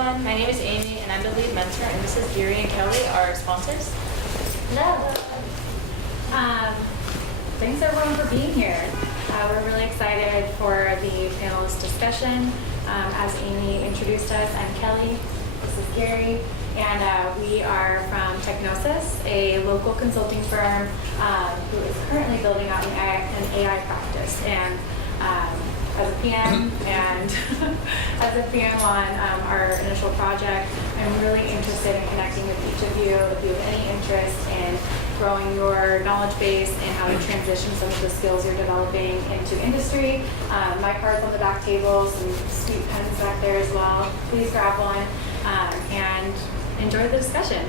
everyone. My name is Amy, and I'm the lead mentor, and this is Gary and Kelly, our sponsors. Hello. Thanks everyone for being here. We're really excited for the panelist discussion. As Amy introduced us, I'm Kelly. This is Gary. And we are from Technosis, a local consulting firm who is currently building out an AI practice. And as a PM and as a PM on our initial project, I'm really interested in connecting with each of you if you have any interest in growing your knowledge base and how to transition some of the skills you're developing into industry. My card's on the back table, some sweet pens back there as well. Please grab one and enjoy the discussion.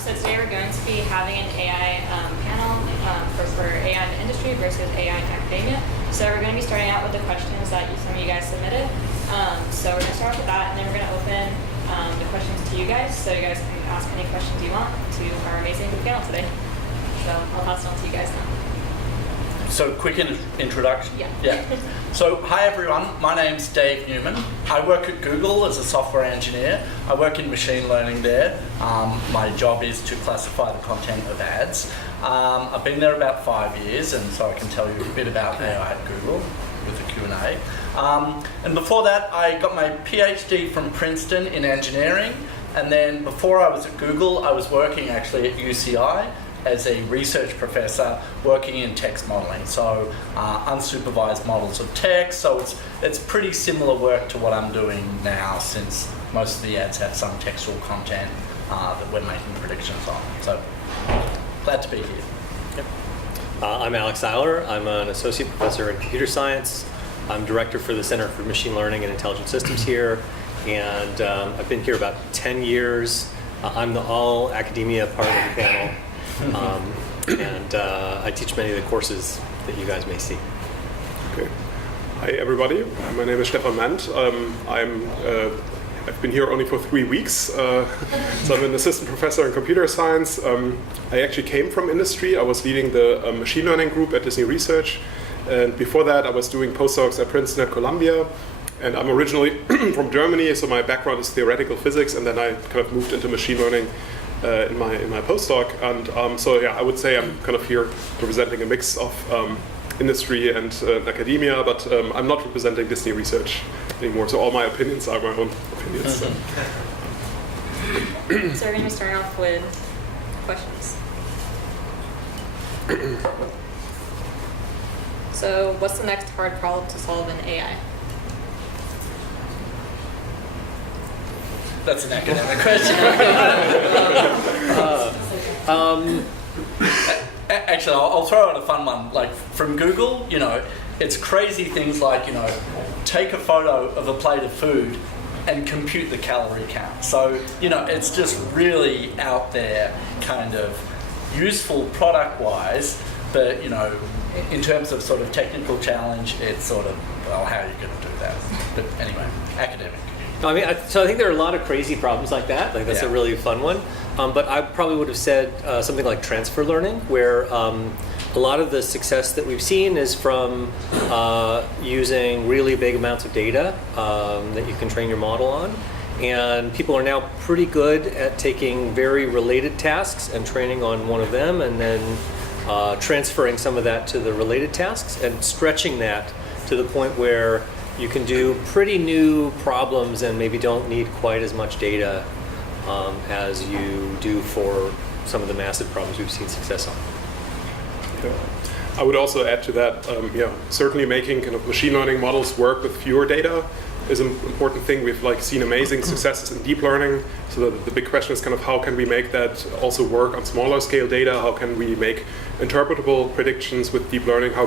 So today we're going to be having an AI panel for AI in the industry versus AI in academia. So we're going to be starting out with the questions that some of you guys submitted. So we're going to start off with that, and then we're going to open the questions to you guys, so you guys can ask any questions you want to our amazing panel today. So I'll pass it on to you guys now. So quick introduction? Yeah. So hi everyone, my name's Dave Newman. I work at Google as a software engineer. I work in machine learning there. My job is to classify the content of ads. I've been there about 5 years, and so I can tell you a bit about AI at Google with the Q&A. And before that, I got my PhD from Princeton in engineering, and then before I was at Google, I was working actually at UCI as a research professor working in text modeling, so unsupervised models of text. So it's pretty similar work to what I'm doing now, since most of the ads have some textual content that we're making predictions on. So glad to be here. Yep. I'm Alex Ihler. I'm an associate professor in computer science. I'm director for the Center for Machine Learning and Intelligent Systems here, and I've been here about 10 years. I'm the all academia part of the panel. And I teach many of the courses that you guys may see. Okay. Hi everybody, my name is Stephan Mandt. I've been here only for 3 weeks, so I'm an assistant professor in computer science. I actually came from industry. I was leading the machine learning group at Disney Research, and before that I was doing postdocs at Princeton and Columbia. And I'm originally from Germany, so my background is theoretical physics, and then I kind of moved into machine learning in my postdoc, and so yeah, I would say I'm kind of here representing a mix of industry and academia, but I'm not representing Disney Research anymore. So all my opinions are my own opinions. So we're going to start off with questions. So what's the next hard problem to solve in AI? That's an academic question. Actually, I'll throw out a fun one. Like from Google, it's crazy things like, take a photo of a plate of food and compute the calorie count. So, it's just really out there, kind of useful product-wise, but, in terms of sort of technical challenge, it's sort of, well, how are you going to do that? But anyway, academic. So I think there are a lot of crazy problems like that. Like that's a really fun one. But I probably would have said something like transfer learning, where a lot of the success that we've seen is from using really big amounts of data that you can train your model on. And people are now pretty good at taking very related tasks and training on one of them, and then transferring some of that to the related tasks and stretching that to the point where you can do pretty new problems and maybe don't need quite as much data as you do for some of the massive problems we've seen success on. Yeah. I would also add to that, certainly making kind of machine learning models work with fewer data is an important thing. We've seen amazing successes in deep learning. So the big question is kind of how can we make that also work on smaller scale data? How can we make interpretable predictions with deep learning? How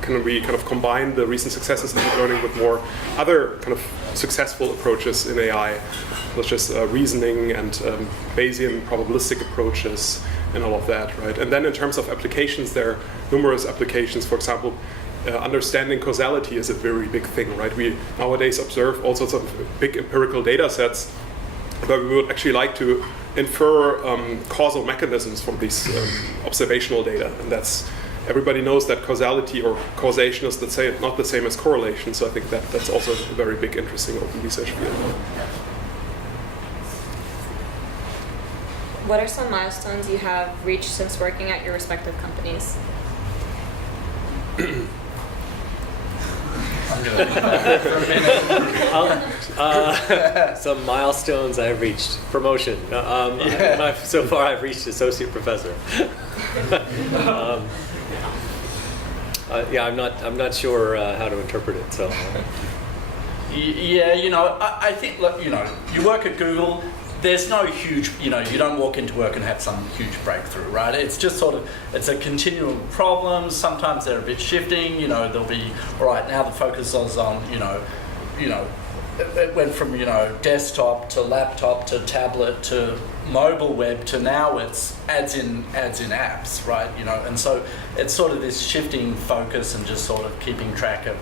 can we kind of combine the recent successes in deep learning with more other kind of successful approaches in AI, such as reasoning and Bayesian probabilistic approaches and all of that, right? And then in terms of applications, there are numerous applications. For example, understanding causality is a very big thing, right? We nowadays observe all sorts of big empirical data sets, but we would actually like to infer causal mechanisms from these observational data, and that's everybody knows that causality or causation is not the same as correlation. So I think that's also a very big, interesting open research field. What are some milestones you have reached since working at your respective companies? I'm going to leave that for a minute. Some milestones I've reached. Promotion. So far, I've reached associate professor. I'm not sure how to interpret it. So. Yeah, I think, look, you work at Google. There's no huge, you don't walk into work and have some huge breakthrough, right? It's just sort of, it's a continuum of problems. Sometimes they're a bit shifting, there'll be, all right, now the focus is on, it went from, desktop to laptop to tablet to mobile web to now it's ads in apps, right? And so it's sort of this shifting focus and just sort of keeping track of,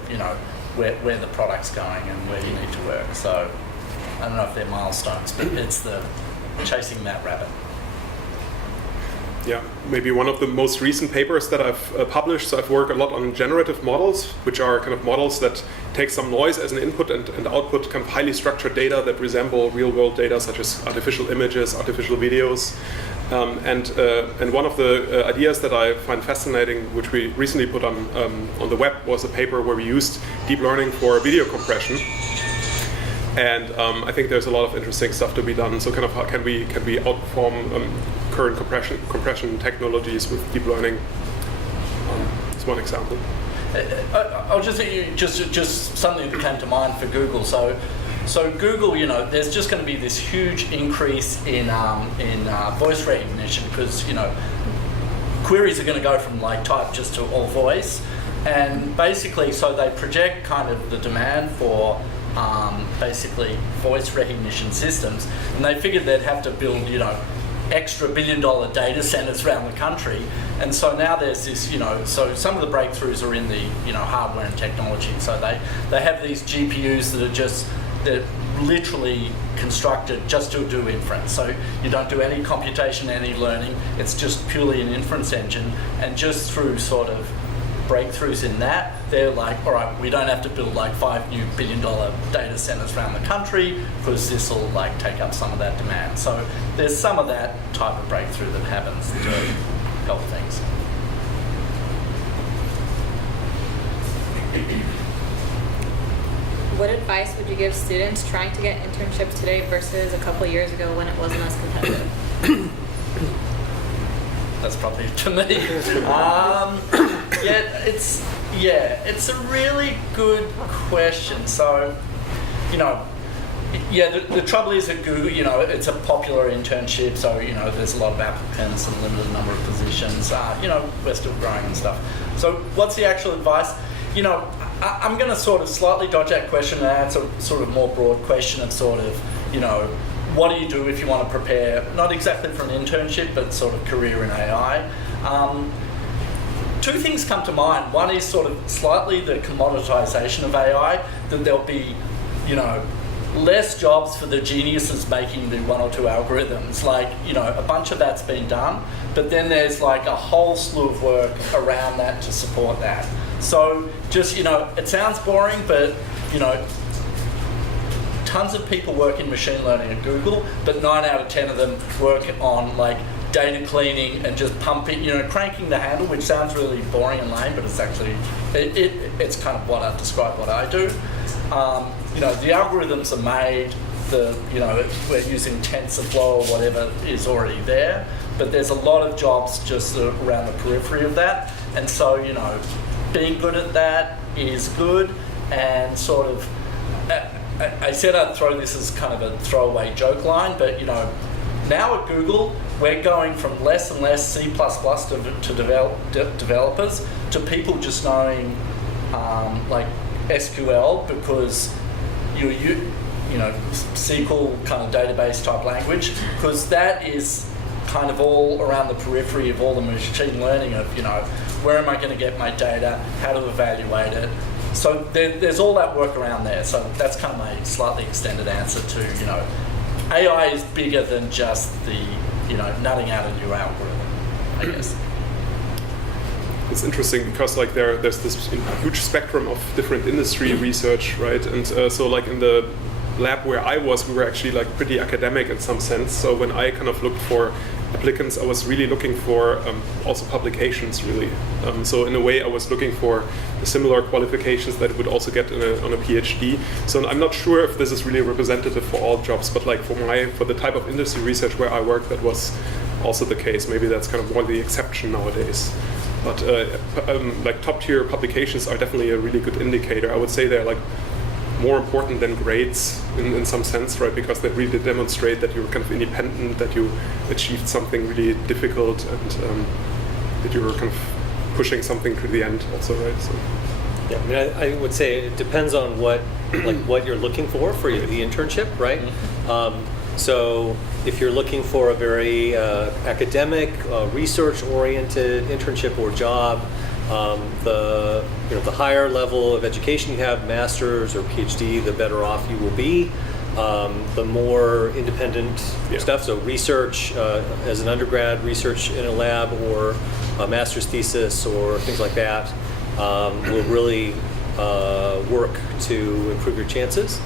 where the product's going and where you need to work. So I don't know if they're milestones, but it's the chasing that rabbit. Yeah, maybe one of the most recent papers that I've published, so I've worked a lot on generative models, which are kind of models that take some noise as an input and output kind of highly structured data that resemble real-world data, such as artificial images, artificial videos. And one of the ideas that I find fascinating, which we recently put on the web, was a paper where we used deep learning for video compression. And I think there's a lot of interesting stuff to be done. So kind of how can we outperform current compression technologies with deep learning? That's one example. I'll just say just something that came to mind for Google. So Google, there's just going to be this huge increase in voice recognition because queries are going to go from like type just to all voice, and basically so they project kind of the demand for basically voice recognition systems, and they figured they'd have to build extra billion-dollar data centers around the country. And so now there's this, so some of the breakthroughs are in the hardware and technology. So they have these GPUs that literally constructed just to do inference. So you don't do any computation, any learning. It's just purely an inference engine, and just through sort of breakthroughs in that, they're like, all right, we don't have to build like 5 new billion-dollar data centers around the country because this will like take up some of that demand. So there's some of that type of breakthrough that happens to help things. What advice would you give students trying to get internships today versus a couple years ago when it wasn't as competitive? That's probably to me. It's a really good question. So, the trouble is at Google, it's a popular internship, so there's a lot of applicants and limited number of positions. We're still growing and stuff. So, what's the actual advice? I'm going to sort of slightly dodge that question and answer sort of more broad question of sort of, what do you do if you want to prepare, not exactly for an internship, but sort of career in AI? Two things come to mind. One is sort of slightly the commoditization of AI, that there'll be, less jobs for the geniuses making the 1 or 2 algorithms. Like, a bunch of that's been done, but then there's like a whole slew of work around that to support that. So just, it sounds boring, but, tons of people work in machine learning at Google, but 9 out of 10 of them work on like data cleaning and just pumping, cranking the handle, which sounds really boring and lame, but it's actually, it's kind of what I've described what I do. The algorithms are made, we're using TensorFlow or whatever is already there, but there's a lot of jobs just around the periphery of that. And so, being good at that is good, and sort of, I said I'd throw this as kind of a throwaway joke line, but now at Google, we're going from less and less C++ to developers to people just knowing like SQL, because SQL kind of database type language, because that is kind of all around the periphery of all the machine learning of, where am I going to get my data, how to evaluate it. So there's all that work around there. So that's kind of my slightly extended answer to, AI is bigger than just the, nutting out a new algorithm, I guess. it's interesting because like there's this huge spectrum of different industry research, right? And so like in the lab where I was, we were actually like pretty academic in some sense. So when I kind of looked for applicants, I was really looking for also publications, really. So in a way, I was looking for similar qualifications that I would also get on a PhD. So I'm not sure if this is really representative for all jobs, but like for the type of industry research where I work, that was also the case. Maybe that's kind of more the exception nowadays. But like top tier publications are definitely a really good indicator. I would say they're like more important than grades in some sense, right? Because they really demonstrate that you're kind of independent, that you achieved something really difficult, and that you're kind of pushing something to the end also, right? So. Yeah, I mean, I would say it depends on what you're looking for the internship, right? So if you're looking for a very academic, research-oriented internship or job, the higher level of education you have, master's or PhD, the better off you will be. The more independent stuff, so research as an undergrad, research in a lab or a master's thesis or things like that will really work to improve your chances.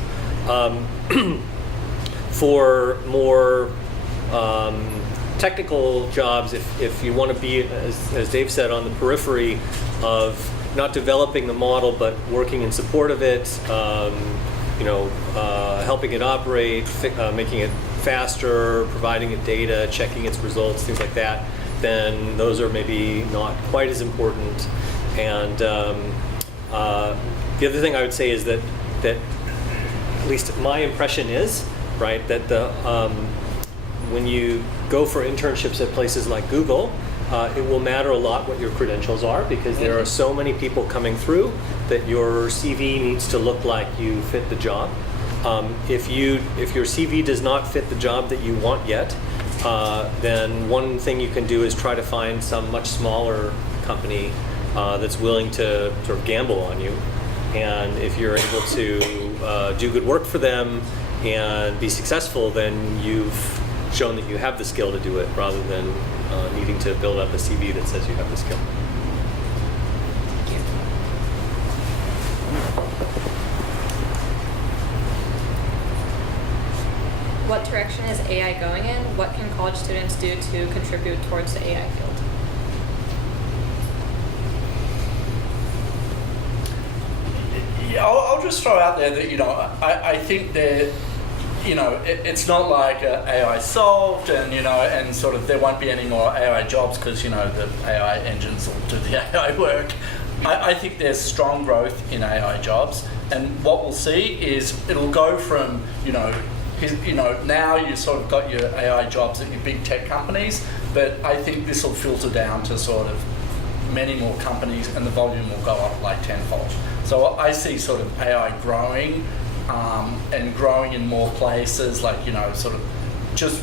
For more technical jobs, if you want to be, as Dave said, on the periphery of not developing the model but working in support of it, helping it operate, making it faster, providing it data, checking its results, things like that, then those are maybe not quite as important. And the other thing I would say is that at least my impression is, right, that when you go for internships at places like Google, it will matter a lot what your credentials are, because there are so many people coming through that your CV needs to look like you fit the job. If your CV does not fit the job that you want yet, then one thing you can do is try to find some much smaller company that's willing to sort of gamble on you. And if you're able to do good work for them and be successful, then you've shown that you have the skill to do it, rather than needing to build up a CV that says you have the skill. What direction is AI going in? What can college students do to contribute towards the AI field? Yeah, I'll just throw out there that, I think that, it's not like AI solved and, and sort of there won't be any more AI jobs because, the AI engines will do the AI work. I think there's strong growth in AI jobs, and what we'll see is it'll go from, now you've sort of got your AI jobs at your big tech companies, but I think this will filter down to sort of many more companies, and the volume will go up like tenfold. So I see sort of AI growing, and growing in more places, like, sort of just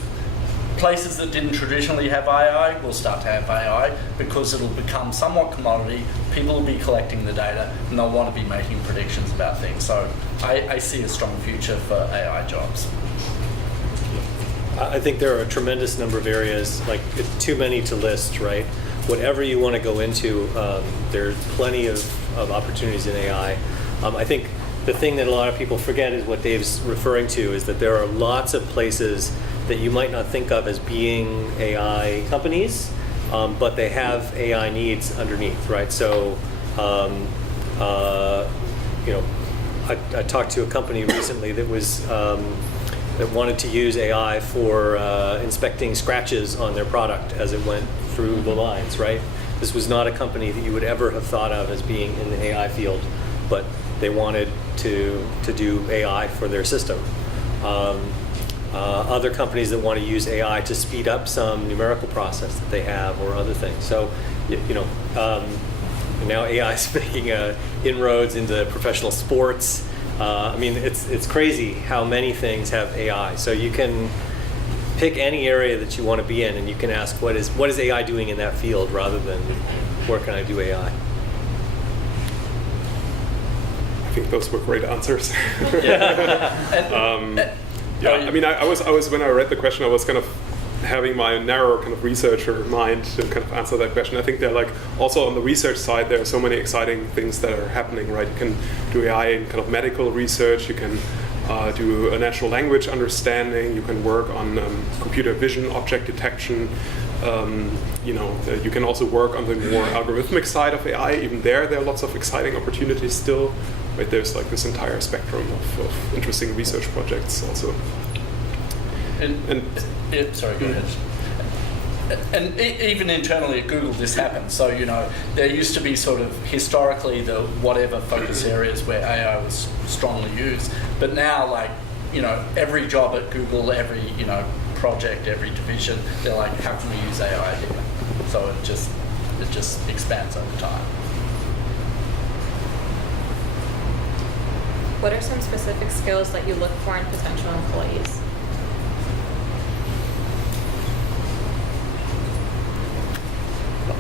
places that didn't traditionally have AI will start to have AI, because it'll become somewhat commodity. People will be collecting the data and they'll want to be making predictions about things. So I see a strong future for AI jobs. I think there are a tremendous number of areas, like too many to list, right? Whatever you want to go into, there's plenty of opportunities in AI. I think the thing that a lot of people forget is what Dave's referring to, is that there are lots of places that you might not think of as being AI companies, but they have AI needs underneath, right? So, I talked to a company recently that was that wanted to use AI for inspecting scratches on their product as it went through the lines, right? This was not a company that you would ever have thought of as being in the AI field, but they wanted to do AI for their system. Other companies that want to use AI to speed up some numerical process that they have, or other things. So, now AI is making inroads into professional sports. It's crazy how many things have AI. So you can pick any area that you want to be in, and you can ask, what is AI doing in that field, rather than where can I do AI? I think those were great answers. Yeah. I was when I read the question, I was kind of having my narrow kind of researcher mind to kind of answer that question. I think they're like also on the research side, there are so many exciting things that are happening, right? You can do AI in kind of medical research. You can do a natural language understanding. You can work on computer vision, object detection. You can also work on the more algorithmic side of AI. Even there are lots of exciting opportunities still. Right? There's like this entire spectrum of interesting research projects also. Sorry, go ahead. And even internally at Google, this happens. So, there used to be sort of historically the whatever focus areas where AI was strongly used. But now, like, every job at Google, every, project, every division, they're like, how can we use AI here? So it just expands over time. What are some specific skills that you look for in potential employees?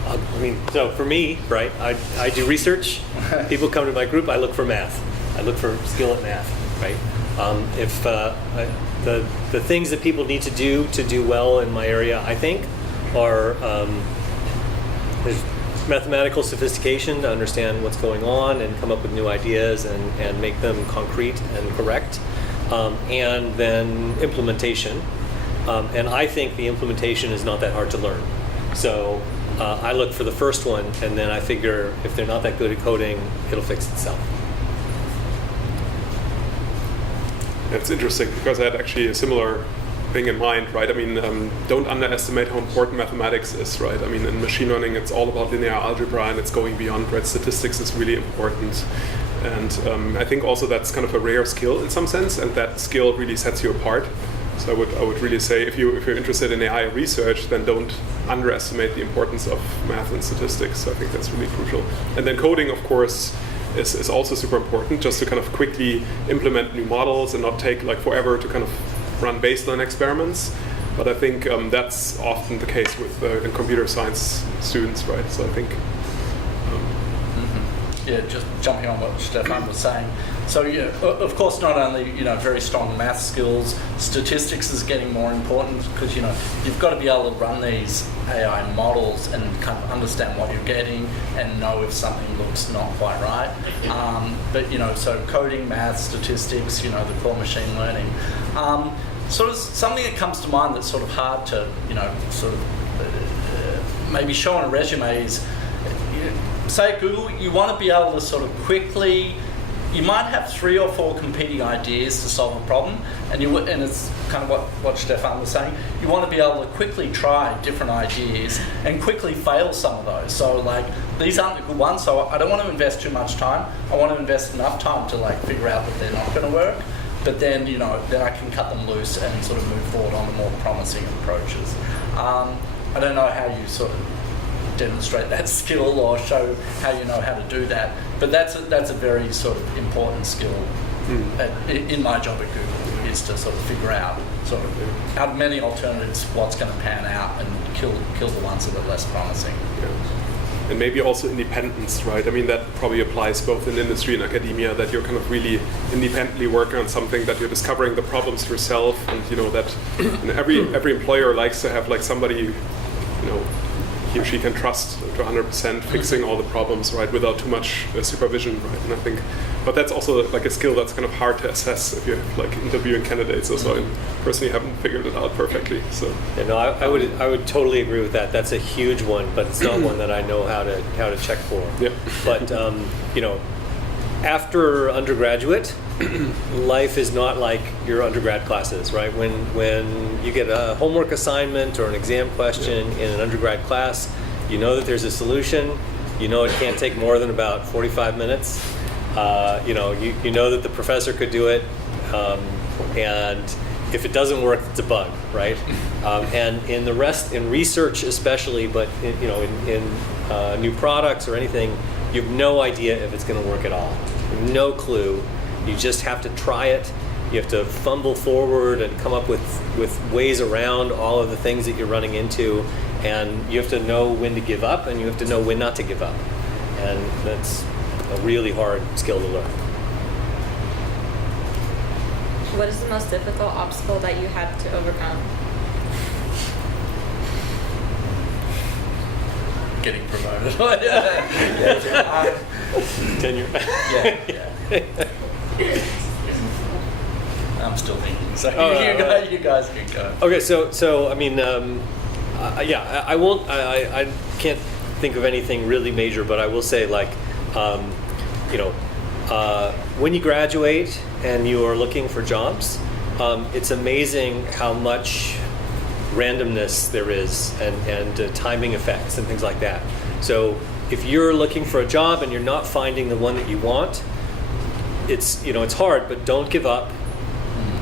I mean, so for me, right, I do research. People come to my group, I look for math. I look for skill at math, right? If the things that people need to do well in my area, I think, are there's mathematical sophistication to understand what's going on and come up with new ideas and make them concrete and correct, and then implementation. And I think the implementation is not that hard to learn. So I look for the first one, and then I figure if they're not that good at coding, it'll fix itself. It's interesting because I had actually a similar thing in mind, right? I mean, don't underestimate how important mathematics is, right? I mean, in machine learning, it's all about linear algebra and it's going beyond, right? Statistics is really important. And I think also that's kind of a rare skill in some sense, and that skill really sets you apart. So I would really say if you're interested in AI research, then don't underestimate the importance of math and statistics. So I think that's really crucial. And then coding, of course, is also super important, just to kind of quickly implement new models and not take like forever to kind of run baseline experiments. But I think that's often the case with in computer science students, right? So I think. Yeah, just jumping on what Stephan was saying. So yeah, of course, not only very strong math skills, statistics is getting more important because you've got to be able to run these AI models and kind of understand what you're getting and know if something looks not quite right. But so coding, math, statistics, the core machine learning. Sort of something that comes to mind that's sort of hard to maybe show on a resume is. Say at Google, you want to be able to sort of quickly, you might have 3 or 4 competing ideas to solve a problem, and it's kind of what Stephan was saying, you want to be able to quickly try different ideas and quickly fail some of those. So like, these aren't the good ones, so I don't want to invest too much time. I want to invest enough time to like figure out that they're not going to work, but then, then I can cut them loose and sort of move forward on the more promising approaches. I don't know how you sort of demonstrate that skill or show how you know how to do that, but that's a very sort of important skill in my job at Google, is to sort of figure out sort of out of many alternatives what's going to pan out and kill the ones that are less promising. Yeah. And maybe also independence, right? I mean, that probably applies both in industry and academia, that you're kind of really independently working on something, that you're discovering the problems yourself, and that every employer likes to have like somebody he or she can trust to 100% fixing all the problems, right, without too much supervision, right? And I think, but that's also like a skill that's kind of hard to assess if you're like interviewing candidates. So I personally haven't figured it out perfectly. So yeah, no, I would totally agree with that. That's a huge one, but it's not one that I know how to check for. Yeah. But after undergraduate, life is not like your undergrad classes, right? When you get a homework assignment or an exam question in an undergrad class, you know that there's a solution. You know it can't take more than about 45 minutes. You know that the professor could do it, and if it doesn't work, it's a bug, right? And in research especially, but in new products or anything, you have no idea if it's going to work at all. No clue. You just have to try it. You have to fumble forward and come up with ways around all of the things that you're running into, and you have to know when to give up, and you have to know when not to give up. And that's a really hard skill to learn. What is the most difficult obstacle that you had to overcome? getting promoted. yeah, Tenure. yeah. I'm still thinking. So you guys can go. Okay, so I mean, I won't. I can't think of anything really major, but I will say, like, when you graduate and you are looking for jobs, it's amazing how much randomness there is and timing effects and things like that. So if you're looking for a job and you're not finding the one that you want, it's hard, but don't give up.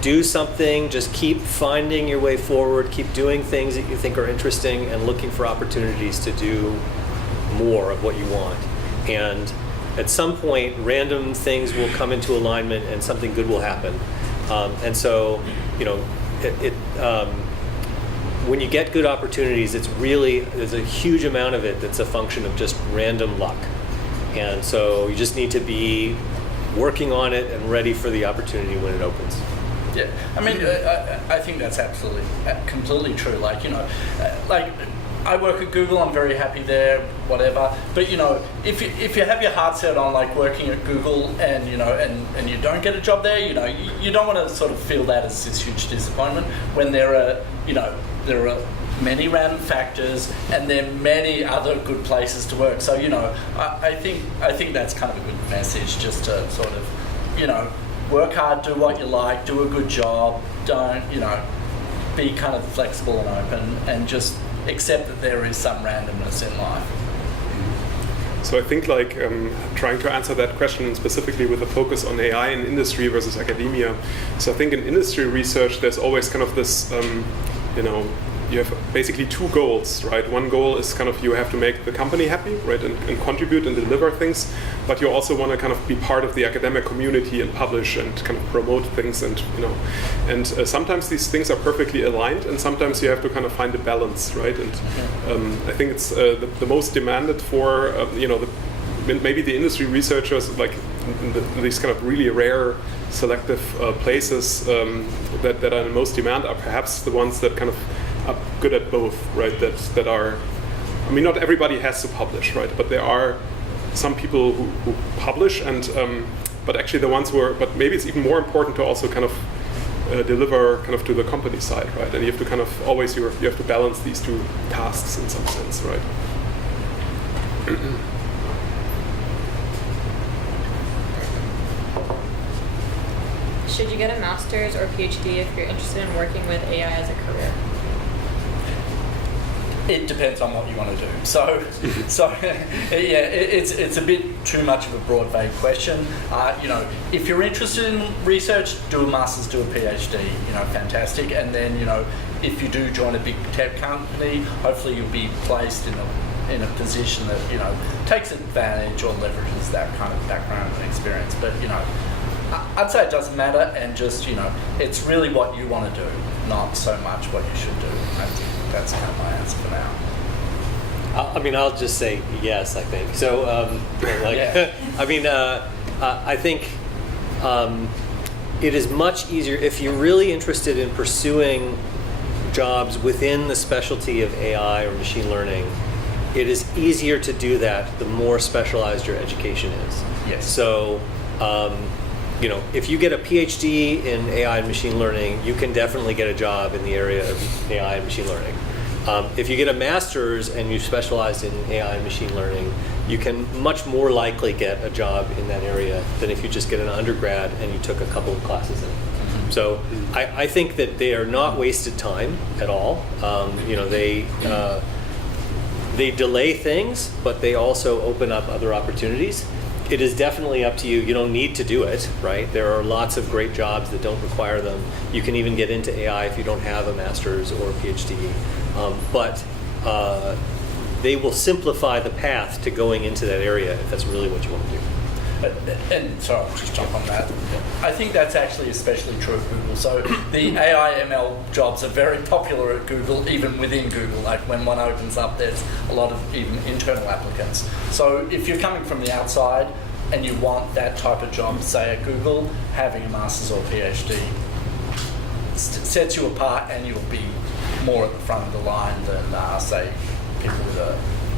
Do something, just keep finding your way forward, keep doing things that you think are interesting and looking for opportunities to do more of what you want. And at some point, random things will come into alignment and something good will happen. And so, when you get good opportunities, there's a huge amount of it that's a function of just random luck. And so you just need to be working on it and ready for the opportunity when it opens. Yeah, I mean, I think that's absolutely, completely true. Like, I work at Google, I'm very happy there, whatever. But, if you have your heart set on, like, working at Google and, and you don't get a job there, you don't want to sort of feel that as this huge disappointment when there are many random factors and there are many other good places to work. So, I think that's kind of a good message, just to sort of, work hard, do what you like, do a good job, don't, be kind of flexible and open and just accept that there is some randomness in life. So I think trying to answer that question specifically with a focus on AI in industry versus academia. So I think in industry research, there's always kind of this, you have basically two goals, right? One goal is kind of you have to make the company happy, right, and contribute and deliver things, but you also want to kind of be part of the academic community and publish and kind of promote things, and sometimes these things are perfectly aligned, and sometimes you have to kind of find a balance, right? And I think it's the most demanded for maybe the industry researchers, like in these kind of really rare selective places that are in most demand are perhaps the ones that kind of are good at both, right? That are, I mean, not everybody has to publish, right? But there are some people who publish, and but actually the ones who are, but maybe it's even more important to also kind of deliver kind of to the company side, right? And you have to kind of always, you have to balance these two tasks in some sense, right? Should you get a master's or PhD if you're interested in working with AI as a career? It depends on what you want to do. So it's a bit too much of a broad, vague question. If you're interested in research, do a master's, do a PhD. Fantastic. And then if you do join a big tech company, hopefully you'll be placed in a position that takes advantage or leverages that kind of background and experience. But I'd say it doesn't matter, and just it's really what you want to do, not so much what you should do. That's kind of my answer for now. I mean, I'll just say yes, I think. So, Yeah. I mean, I think it is much easier if you're really interested in pursuing jobs within the specialty of AI or machine learning. It is easier to do that the more specialized your education is. Yes. So, if you get a PhD in AI and machine learning, you can definitely get a job in the area of AI and machine learning. If you get a master's and you specialize in AI and machine learning, you can much more likely get a job in that area than if you just get an undergrad and you took a couple of classes in it. So I think that they are not wasted time at all. They delay things, but they also open up other opportunities. It is definitely up to you. You don't need to do it, right? There are lots of great jobs that don't require them. You can even get into AI if you don't have a master's or a PhD. But they will simplify the path to going into that area if that's really what you want to do. And sorry, I'll just jump on that. I think that's actually especially true at Google. So the AI ML jobs are very popular at Google, even within Google. Like when one opens up, there's a lot of even internal applicants. So if you're coming from the outside and you want that type of job, say at Google, having a master's or PhD sets you apart, and you'll be more at the front of the line than say people with a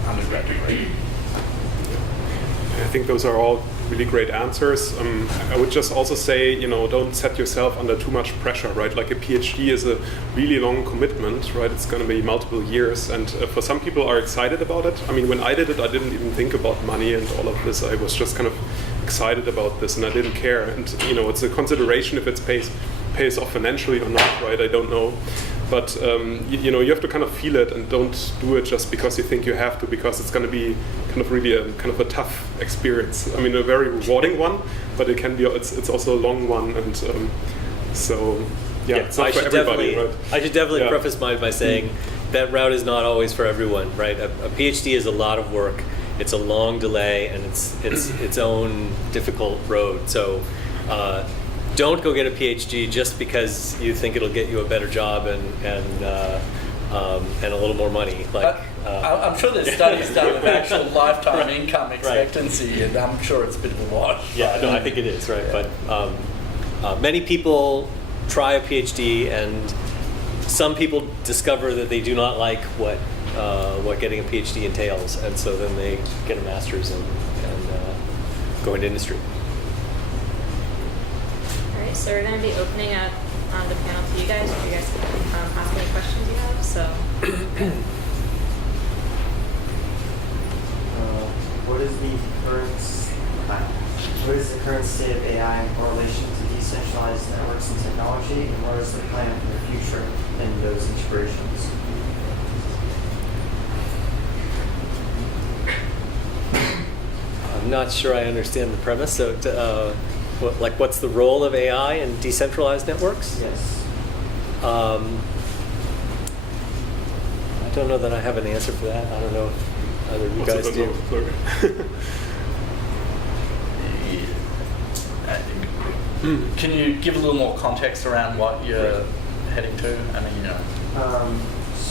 undergrad degree. I think those are all really great answers. I would just also say, don't set yourself under too much pressure, right? Like a PhD is a really long commitment, right? It's going to be multiple years, and for some people are excited about it. I mean, when I did it, I didn't even think about money and all of this. I was just kind of excited about this, and I didn't care. And it's a consideration if it pays off financially or not, right? I don't know. But you have to kind of feel it, and don't do it just because you think you have to, because it's going to be kind of really a tough experience. I mean, a very rewarding one, but it can be. It's also a long one, and so it's not for everybody. Right? I should definitely preface mine by saying that route is not always for everyone, right? A PhD is a lot of work. It's a long delay, and it's its own difficult road. So. Don't go get a PhD just because you think it'll get you a better job and a little more money. I'm sure there's studies done of actual lifetime income expectancy, and I'm sure it's a bit of a wash. Yeah, no, I think it is, right? Yeah. But many people try a PhD, and some people discover that they do not like what getting a PhD entails, and so then they get a master's and go into industry. So we're going to be opening up the panel to you guys, if you guys can ask any questions you have. So, what is the current state of AI in correlation to decentralized networks and technology, and what is the plan for the future in those integrations? I'm not sure I understand the premise. So. What's the role of AI in decentralized networks? Yes. I don't know that I have an answer for that. I don't know if either of you guys do. Can you give a little more context around what you're heading to? I mean,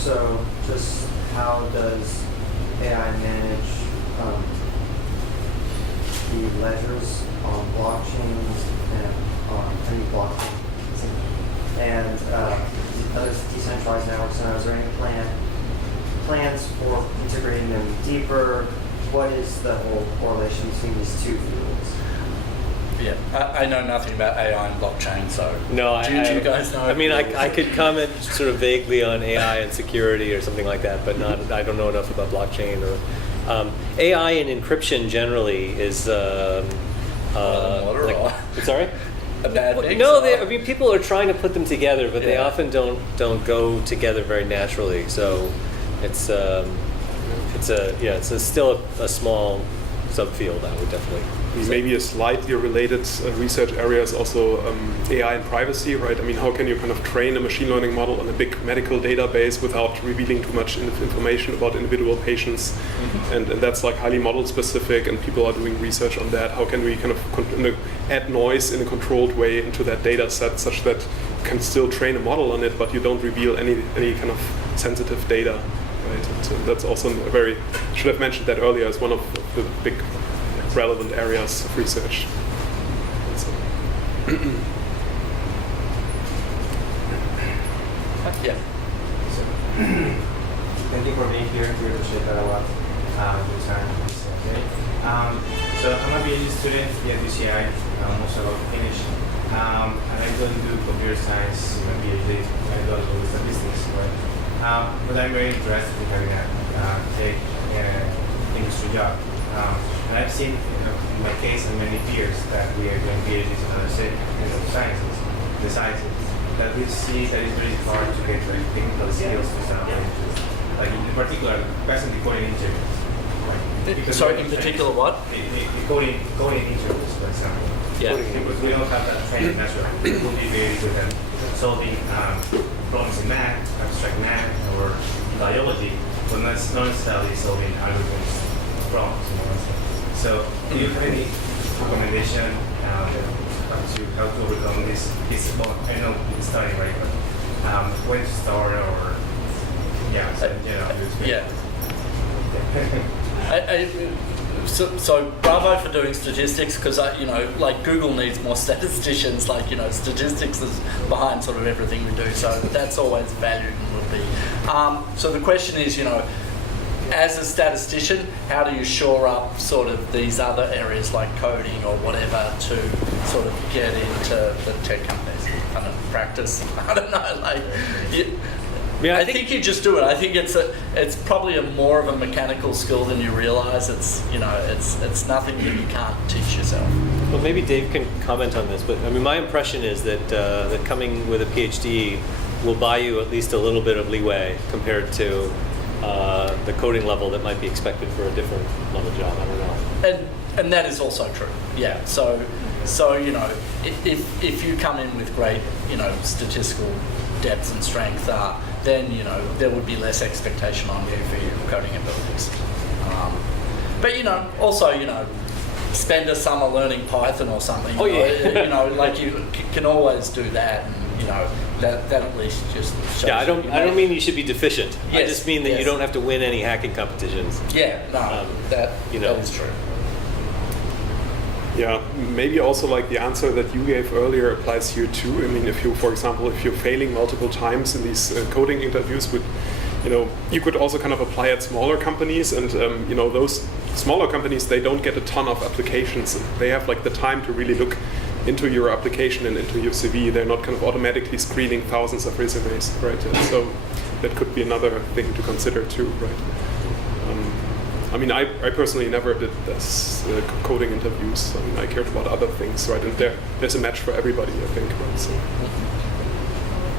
So just how does AI manage the ledgers on blockchains and on any blockchain and other decentralized networks? And is there any plans for integrating them deeper? What is the whole correlation between these two fields? Yeah, I know nothing about AI and blockchain, so no, do you guys know? I mean, I could comment sort of vaguely on AI and security or something like that, but I don't know enough about blockchain or AI and encryption generally is sorry? A bad thing? No, I mean, people are trying to put them together, but they often don't go together very naturally. So it's still a small subfield. I would definitely say. Maybe a slightly related research area is also AI and privacy, right? I mean, how can you kind of train a machine learning model on a big medical database without revealing too much information about individual patients? Mm-hmm. And that's like highly model specific, and people are doing research on that. How can we kind of add noise in a controlled way into that data set such that you can still train a model on it, but you don't reveal any kind of sensitive data, right? And that's also should have mentioned that earlier as one of the big relevant areas of research. Yeah. So, thank you for being here. We appreciate that a lot. Your time. Okay. So I'm a PhD student at UCI. I'm also about to finish. And I don't do computer science in my PhD. I don't do statistics, right? But I'm very interested in having a industry job. And I've seen, in my case and many peers, that we are doing PhDs in other sciences, that we see that it's very hard to get very technical skills for some like in particular, passing the coding interviews. Right? Sorry, in particular what? The coding interviews, for example. Yeah. Because we don't have that training naturally. We will be very good at solving problems in math, abstract math, or biology, but not necessarily solving algorithms problems. So, do you have any recommendation to how to overcome this? I know it's starting right, but when to start or So bravo for doing statistics, because like Google needs more statisticians. Like statistics is behind sort of everything we do. So that's always valued and will be. So the question is, as a statistician, how do you shore up sort of these other areas like coding or whatever to sort of get into the tech companies? Kind of practice. I don't know. Like, I think you just do it. I think it's probably more of a mechanical skill than you realize. It's it's nothing that you can't teach yourself. Well, maybe Dave can comment on this, but I mean, my impression is that that coming with a PhD will buy you at least a little bit of leeway compared to the coding level that might be expected for a different level job. I don't know. And that is also true. Yeah. So if you come in with great statistical depth and strength, then there would be less expectation on you for your coding abilities. But also spend a summer learning Python or something. Oh yeah. Like you can always do that, and that at least just shows. Yeah, I don't mean you should be deficient. Yes, I just mean that you don't have to win any hacking competitions. Yeah, no, that is true. Yeah, maybe also like the answer that you gave earlier applies here too. I mean, if you, for example, if you're failing multiple times in these coding interviews, you could also kind of apply at smaller companies, and those smaller companies, they don't get a ton of applications. They have like the time to really look into your application and into your CV. They're not kind of automatically screening thousands of resumes, right? And so that could be another thing to consider too, right? I mean, I personally never did this coding interviews. I mean, I cared about other things, right? And there's a match for everybody, I think, right? So,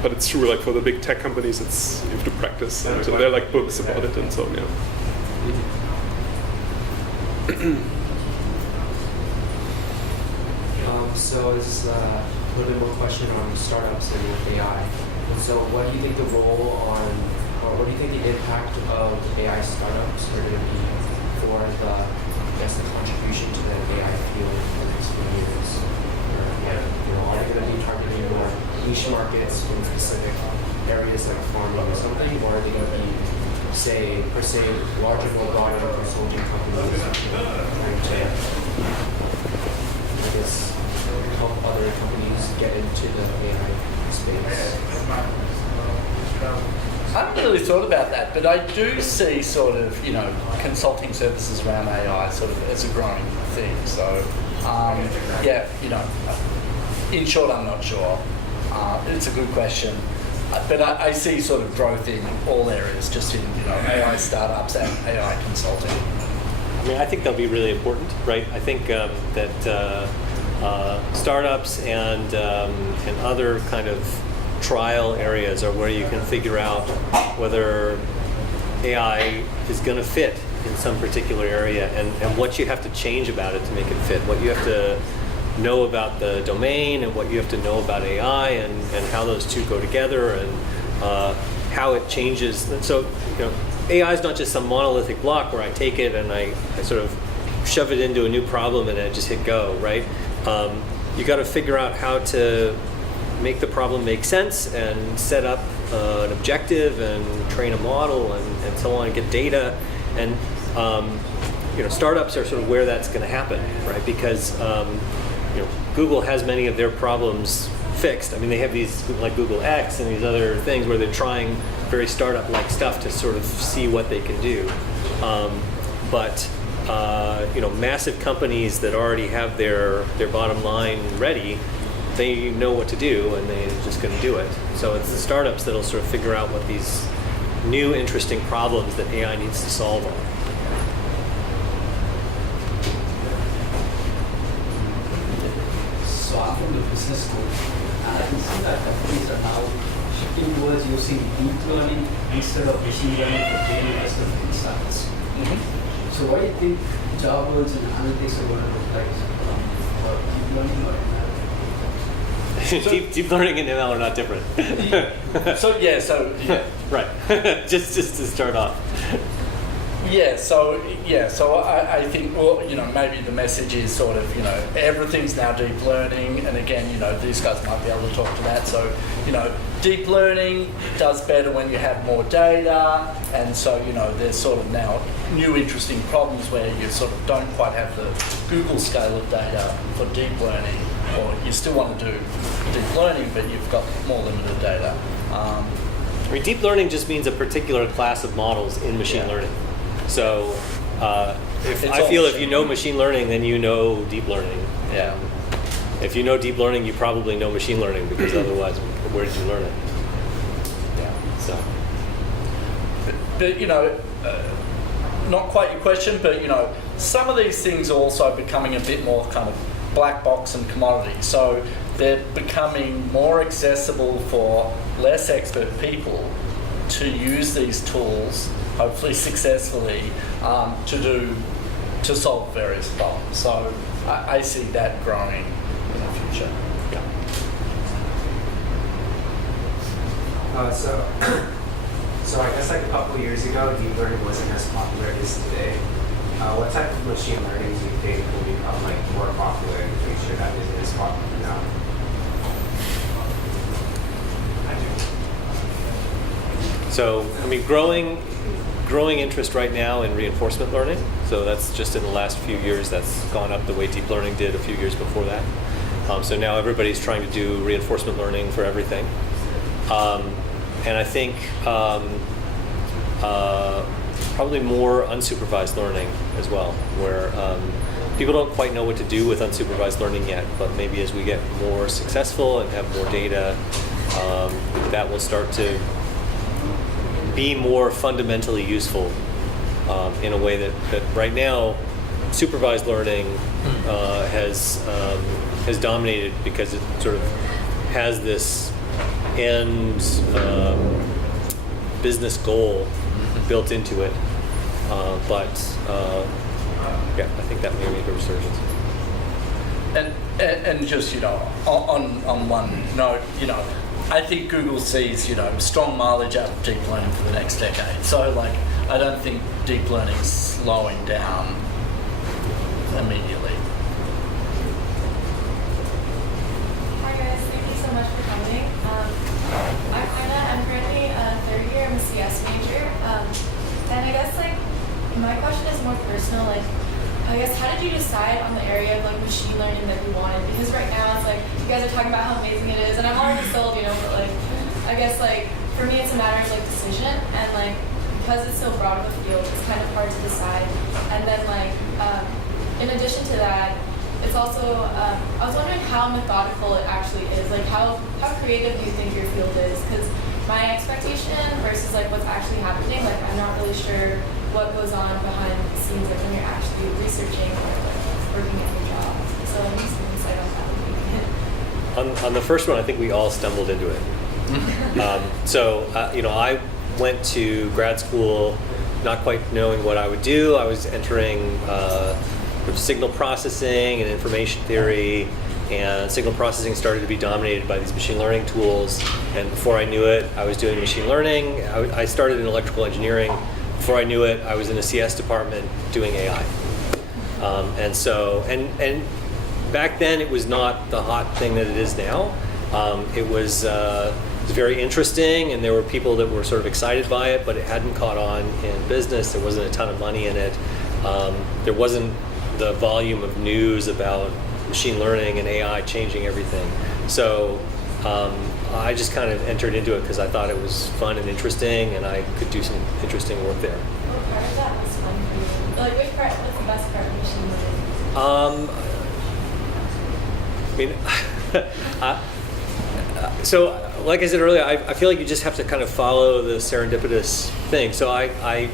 but it's true, like for the big tech companies, you have to practice. And there are like books about it and so on, yeah. So this is a little bit more question on startups and with AI. And so what do you think the role on, or what do you think the impact of AI startups are going to be for the contribution to the AI field in the next few years? Or, are they going to be targeting more niche markets in specific areas like farming or something, or are they going to be, per se, larger, more broader consulting companies trying to, I guess, help other companies get into the AI space? I haven't really thought about that, but I do see sort of, consulting services around AI sort of as a growing thing. So, in short, I'm not sure. It's a good question. But I see sort of growth in all areas, just in, AI startups and AI consulting. I mean, I think they'll be really important, right? I think that startups and other kind of trial areas are where you can figure out whether AI is going to fit in some particular area and what you have to change about it to make it fit, what you have to know about the domain and what you have to know about AI and how those two go together and how it changes. And so, AI is not just some monolithic block where I take it and I sort of shove it into a new problem and I just hit go, right? You got to figure out how to make the problem make sense and set up an objective and train a model and so on and get data. And startups are sort of where that's going to happen, right? Because Google has many of their problems fixed. I mean, they have these like Google X and these other things where they're trying very startup-like stuff to sort of see what they can do. But massive companies that already have their bottom line ready, they know what to do and they're just going to do it. So it's the startups that'll sort of figure out what these new interesting problems that AI needs to solve are. So I'm from the business school, and I can see that companies are now shifting towards using deep learning instead of machine learning for training as the insights. So what do you think job roles and analytics are going to look like for deep learning or Deep learning and ML are not different. Right. just to start off. So I think, maybe the message is sort of, everything's now deep learning, and again, these guys might be able to talk to that. So, deep learning does better when you have more data, and so, there's sort of now new interesting problems where you sort of don't quite have the Google scale of data for deep learning, or you still want to do deep learning, but you've got more limited data. I mean, deep learning just means a particular class of models in machine learning. So if It's I all feel if machine you know learning. machine learning, then you know deep learning. Yeah. If you know deep learning, you probably know machine learning, because otherwise, where did you learn it? Yeah. So. But not quite your question, but some of these things are also becoming a bit more kind of black box and commodity. So they're becoming more accessible for less expert people to use these tools, hopefully successfully, to solve various problems. So I see that growing in the future. Yeah. So I guess like a couple years ago, deep learning wasn't as popular as it is today. What type of machine learning do you think will become like more popular in the future that isn't as popular now? So, I mean, growing interest right now in reinforcement learning. So that's just in the last few years, that's gone up the way deep learning did a few years before that. So now everybody's trying to do reinforcement learning for everything. And I think probably more unsupervised learning as well, where people don't quite know what to do with unsupervised learning yet, but maybe as we get more successful and have more data, that will start to be more fundamentally useful in a way that right now supervised learning has dominated, because it sort of has this end business goal built into it. Yeah, I think that may make a resurgence. And just on one note, I think Google sees strong mileage out of deep learning for the next decade. So I don't think deep learning's slowing down immediately. Hi guys, thank you so much for coming. I'm Anna. I'm currently third year. I'm a CS major. And I guess my question is more personal. I guess how did you decide on the area of machine learning that you wanted? Because right now it's you guys are talking about how amazing it is, and I'm already sold, but I guess for me it's a matter of decision, and because it's so broad of a field, it's kind of hard to decide. And then in addition to that, it's also I was wondering how methodical it actually is. How creative do you think your field is? Because my expectation versus what's actually happening, I'm not really sure what goes on behind the scenes when you're actually researching or working at your job. So I need some insight on that. On the first one, I think we all stumbled into it. I went to grad school not quite knowing what I would do. I was entering signal processing and information theory, and signal processing started to be dominated by these machine learning tools. And before I knew it, I was doing machine learning. I started in electrical engineering. Before I knew it, I was in a CS department doing AI. And back then it was not the hot thing that it is now. It was very interesting, and there were people that were sort of excited by it, but it hadn't caught on in business. There wasn't a ton of money in it. There wasn't the volume of news about machine learning and AI changing everything. So I just kind of entered into it because I thought it was fun and interesting, and I could do some interesting work there. What part of that was fun for you? Which part? What's the best part of machine learning? So, like I said earlier, I feel like you just have to kind of follow the serendipitous thing. So I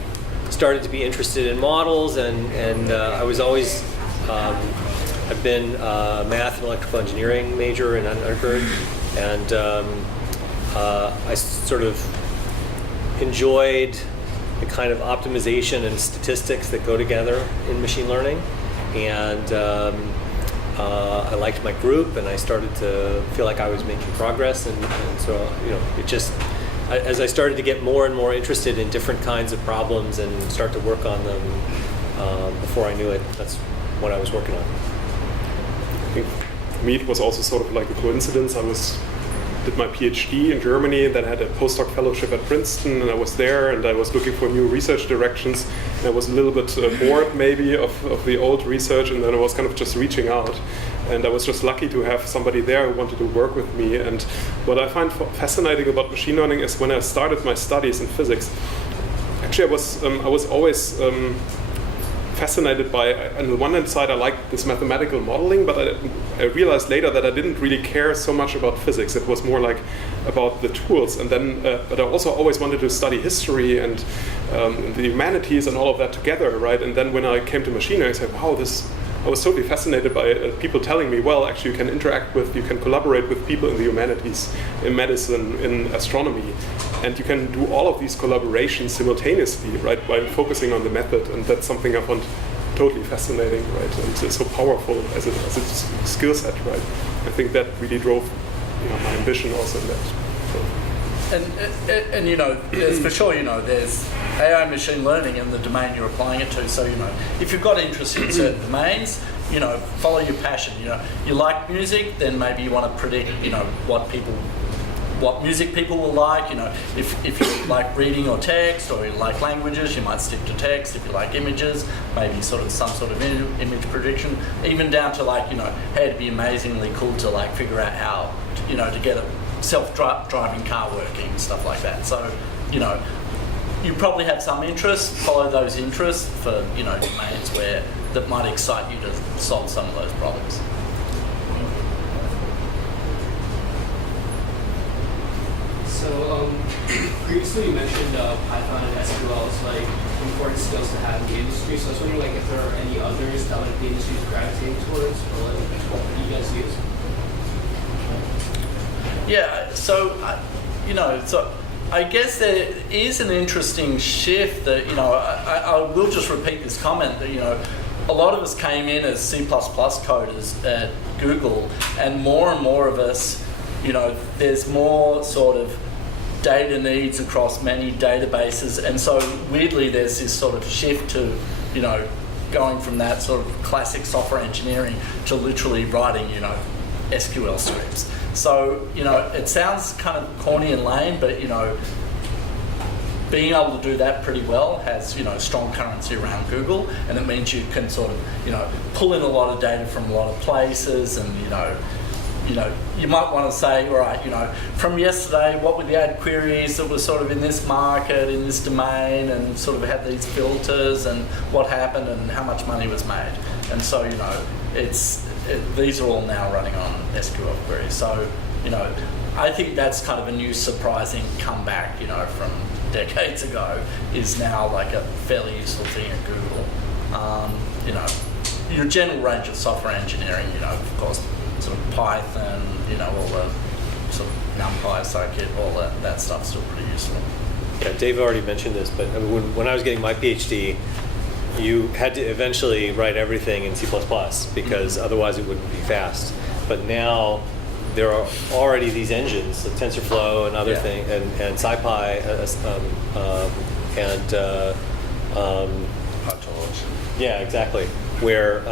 started to be interested in models, and I was always I've been a math and electrical engineering major in undergrad, and I sort of enjoyed the kind of optimization and statistics that go together in machine learning, and I liked my group, and I started to feel like I was making progress, and so it just, as I started to get more and more interested in different kinds of problems and start to work on them, before I knew it, that's what I was working on. I think for me it was also sort of like a coincidence. I did my PhD in Germany, and then had a postdoc fellowship at Princeton, and I was there, and I was looking for new research directions, and I was a little bit bored maybe of the old research, and then I was kind of just reaching out, and I was just lucky to have somebody there who wanted to work with me. And what I find fascinating about machine learning is when I started my studies in physics, I Actually, I was always fascinated by, on the one hand side, I liked this mathematical modeling, but I realized later that I didn't really care so much about physics. It was more like about the tools. And then, but I also always wanted to study history and the humanities and all of that together, right? And then when I came to machine learning, I said, wow, I was totally fascinated by people telling me, well, actually you can collaborate with people in the humanities, in medicine, in astronomy, and you can do all of these collaborations simultaneously, right, while focusing on the method, and that's something I found totally fascinating, right, and it's so powerful as a skill set, right. I think that really drove my ambition also in that. And there's for sure, there's AI machine learning in the domain you're applying it to. So, if you've got interest in certain domains, follow your passion. You like music, then maybe you want to predict, what music people will like. If you like reading or text, or you like languages, you might stick to text. If you like images, maybe some sort of image prediction. Even down to hey, it'd be amazingly cool to figure out how, to get a self-driving car working, stuff like that. So, you probably have some interest. Follow those interests for domains that might excite you to solve some of those problems. So previously you mentioned Python and SQL as important skills to have in the industry. So I was wondering if there are any others that the industry is gravitating towards, or what do you guys use? Yeah, so I guess there is an interesting shift that I will just repeat this comment that a lot of us came in as C++ coders at Google, and more of us, there's more sort of data needs across many databases, and so weirdly there's this sort of shift to going from that sort of classic software engineering to literally writing SQL scripts. So, it sounds kind of corny and lame, but, being able to do that pretty well has, strong currency around Google, and it means you can sort of, pull in a lot of data from a lot of places, and, you might want to say, all right, from yesterday, what were the ad queries that were sort of in this market, in this domain, and sort of had these filters, and what happened, and how much money was made. And so, these are all now running on SQL queries. So, I think that's kind of a new surprising comeback, from decades ago, is now like a fairly useful thing at Google. Your general range of software engineering, of course, sort of Python, all the sort of NumPy, Scikit, all that stuff's still pretty useful. Yeah, Dave already mentioned this, but when I was getting my PhD, you had to eventually write everything in C++ because otherwise it wouldn't be fast. But now there are already these engines, like TensorFlow and other things, and SciPy, PyTorch. Yeah, exactly. Where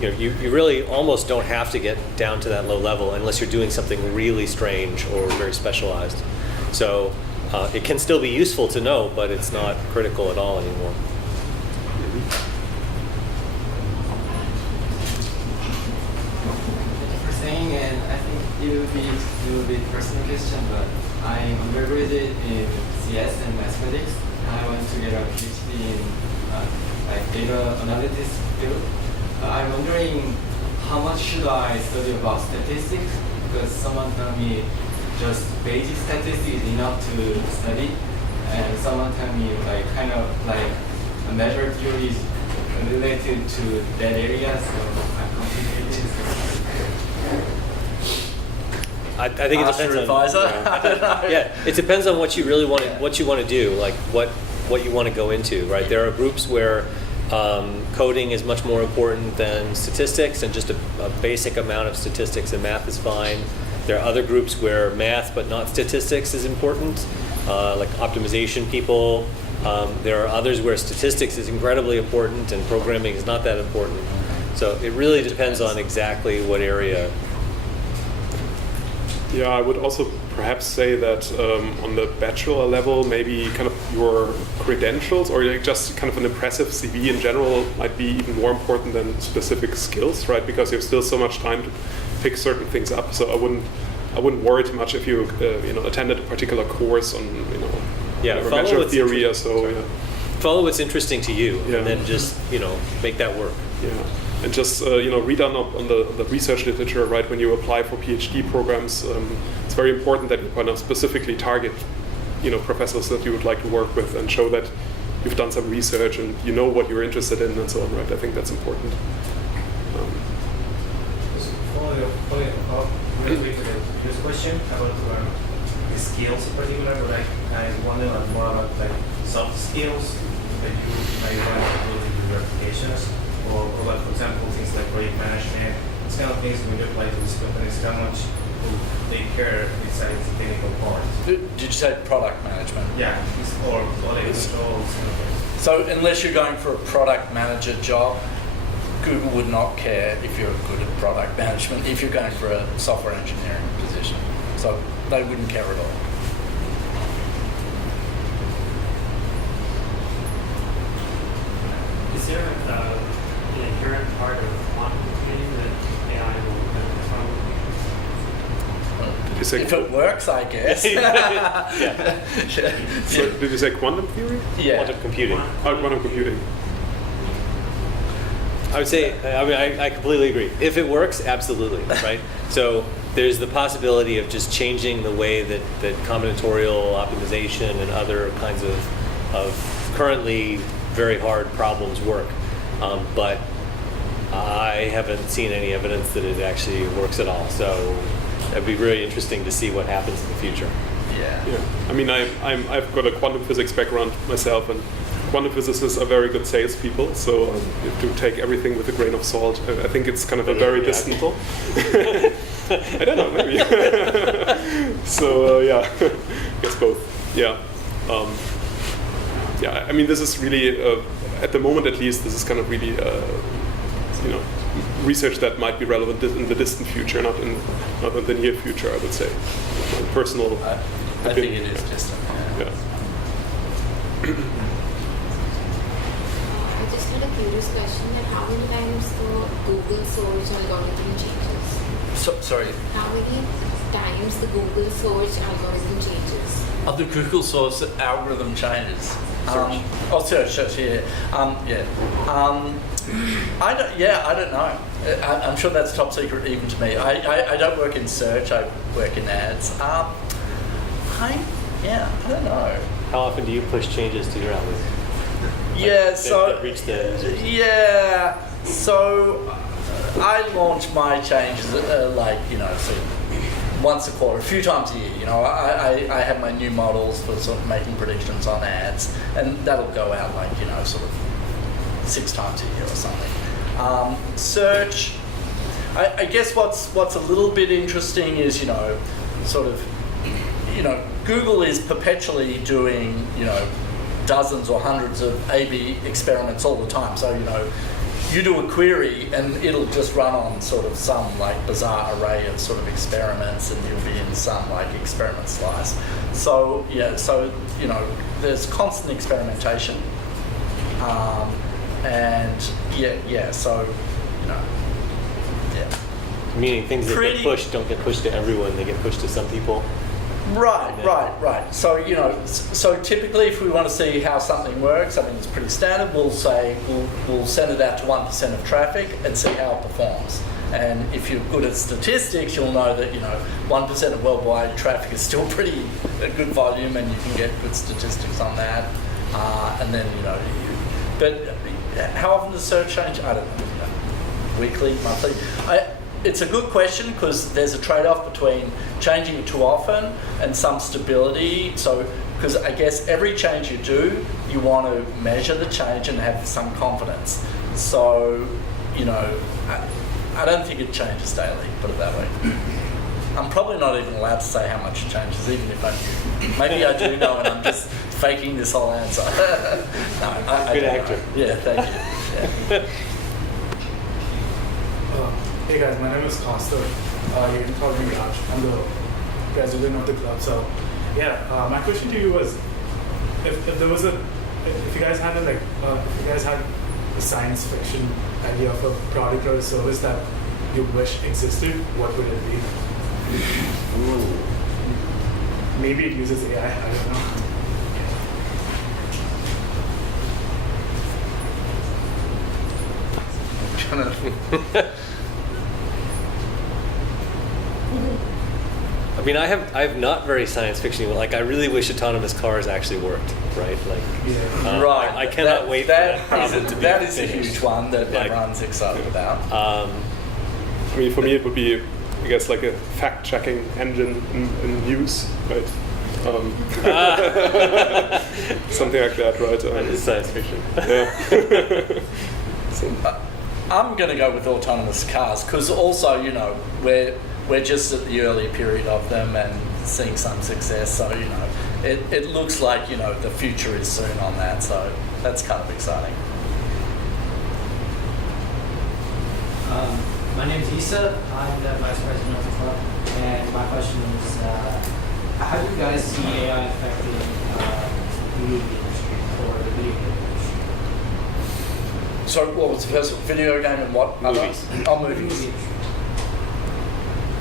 you really almost don't have to get down to that low level unless you're doing something really strange or very specialized. So it can still be useful to know, but it's not critical at all anymore. And I think it will be personal question, but I'm undergraduate in CS and mathematics. I want to get a PhD in data analytics field. I'm wondering how much should I study about statistics? Because someone told me just basic statistics is enough to study, and someone told me kind of a measure theory is related to that area, so I'm confused. I think it depends on advisor. I don't know. Yeah, it depends on what you really want to what you want to do, like what you want to go into, right? There are groups where coding is much more important than statistics, and just a basic amount of statistics and math is fine. There are other groups where math but not statistics is important, like optimization people. There are others where statistics is incredibly important and programming is not that important. So it really depends on exactly what area. Yeah, I would also perhaps say that on the bachelor level, maybe kind of your credentials or just kind of an impressive CV in general might be even more important than specific skills, right? Because you have still so much time to pick certain things up. So I wouldn't worry too much if you attended a particular course on Yeah, whatever follow measure what's theory or so. Yeah. Follow what's interesting to you, Yeah. and then just make that work. Yeah, and just read on the research literature, right? When you apply for PhD programs, it's very important that you kind of specifically target, professors that you would like to work with, and show that you've done some research and you know what you're interested in and so on, right? I think that's important. Following up real quick to the previous question about the skills in particular, but I wonder more about soft skills that you might want to build into your applications, or like, for example, things like project management. It's kind of things when you apply to these companies, how much they care besides the technical part. Did you say product management? Yeah, or quality controls. So unless you're going for a product manager job, Google would not care if you're good at product management if you're going for a software engineering position. So they wouldn't care at all. Is there an inherent part of quantum computing that AI will benefit from? If it works, I guess. So did you say quantum theory? Yeah. Quantum computing. Oh, quantum computing. I would say, I completely agree. If it works, absolutely, right? So there's the possibility of just changing the way that combinatorial optimization and other kinds of currently very hard problems work. But I haven't seen any evidence that it actually works at all. So it'd be really interesting to see what happens in the future. Yeah. Yeah. I mean, I've got a quantum physics background myself, and quantum physicists are very good salespeople, so you have to take everything with a grain of salt. I think it's kind of a very distant. I don't know, maybe. So yeah, I guess both. Yeah. Yeah. I mean, this is really, at the moment at least, this is kind of really, research that might be relevant in the distant future, not in the near future. I would say, personal. I think it is distant. Yeah. I just had a curious question that how many times the Google search algorithm changes? Sorry. How many times the Google search algorithm changes? The Google source algorithm changes. Search, yeah. I don't know. I'm sure that's top secret even to me. I don't work in search. I work in ads. I don't know. How often do you push changes to your algorithm? So I launch my changes once a quarter, a few times a year. I have my new models for sort of making predictions on ads, and that'll go out sort of 6 times a year or something. Search, I guess what's a little bit interesting is Google is perpetually doing dozens or hundreds of A/B experiments all the time. So you do a query and it'll just run on sort of some bizarre array of sort of experiments, and you'll be in some experiment slice. So there's constant experimentation, Meaning things that get pushed don't get pushed to everyone; they get pushed to some people. Right. So typically, if we want to see how something works, it's pretty standard. We'll say we'll send it out to 1% of traffic and see how it performs. And if you're good at statistics, you'll know that 1% of worldwide traffic is still a good volume, and you can get good statistics on that. And then but how often does search change? I don't know. Weekly, monthly. It's a good question because there's a trade-off between changing it too often and some stability. So, because I guess every change you do, you want to measure the change and have some confidence. So, I don't think it changes daily, put it that way. I'm probably not even allowed to say how much it changes, even if I knew. Maybe I do know and I'm just faking this whole answer. No, I Good don't actor. know. Yeah, thank you. Yeah. Hey guys, my name is Costa. You can call me Raj. I'm the president of the club. So, my question to you was, if you guys had a science fiction idea of a product or a service that you wish existed, what would it be? Ooh. Maybe it uses AI. I don't know. I mean, I have not very science fiction. Like, I really wish autonomous cars actually worked, right? Like, Right. I cannot wait for that problem to be That is a finished. huge one that Like, everyone's excited about. I mean, for me, it would be, I guess, like a fact-checking engine in use, right? Something like that, right? That is science fiction. Yeah. I'm going to go with autonomous cars because also, you know, we're just at the early period of them and seeing some success. So, you know, it looks like, you know, the future is soon on that. So that's kind of exciting. My name is Issa. I'm the Vice President of the club. And my question is, how do you guys see AI affecting the movie industry or the video game industry? So what was the first one? Video game and what? Movies. Oh, movies.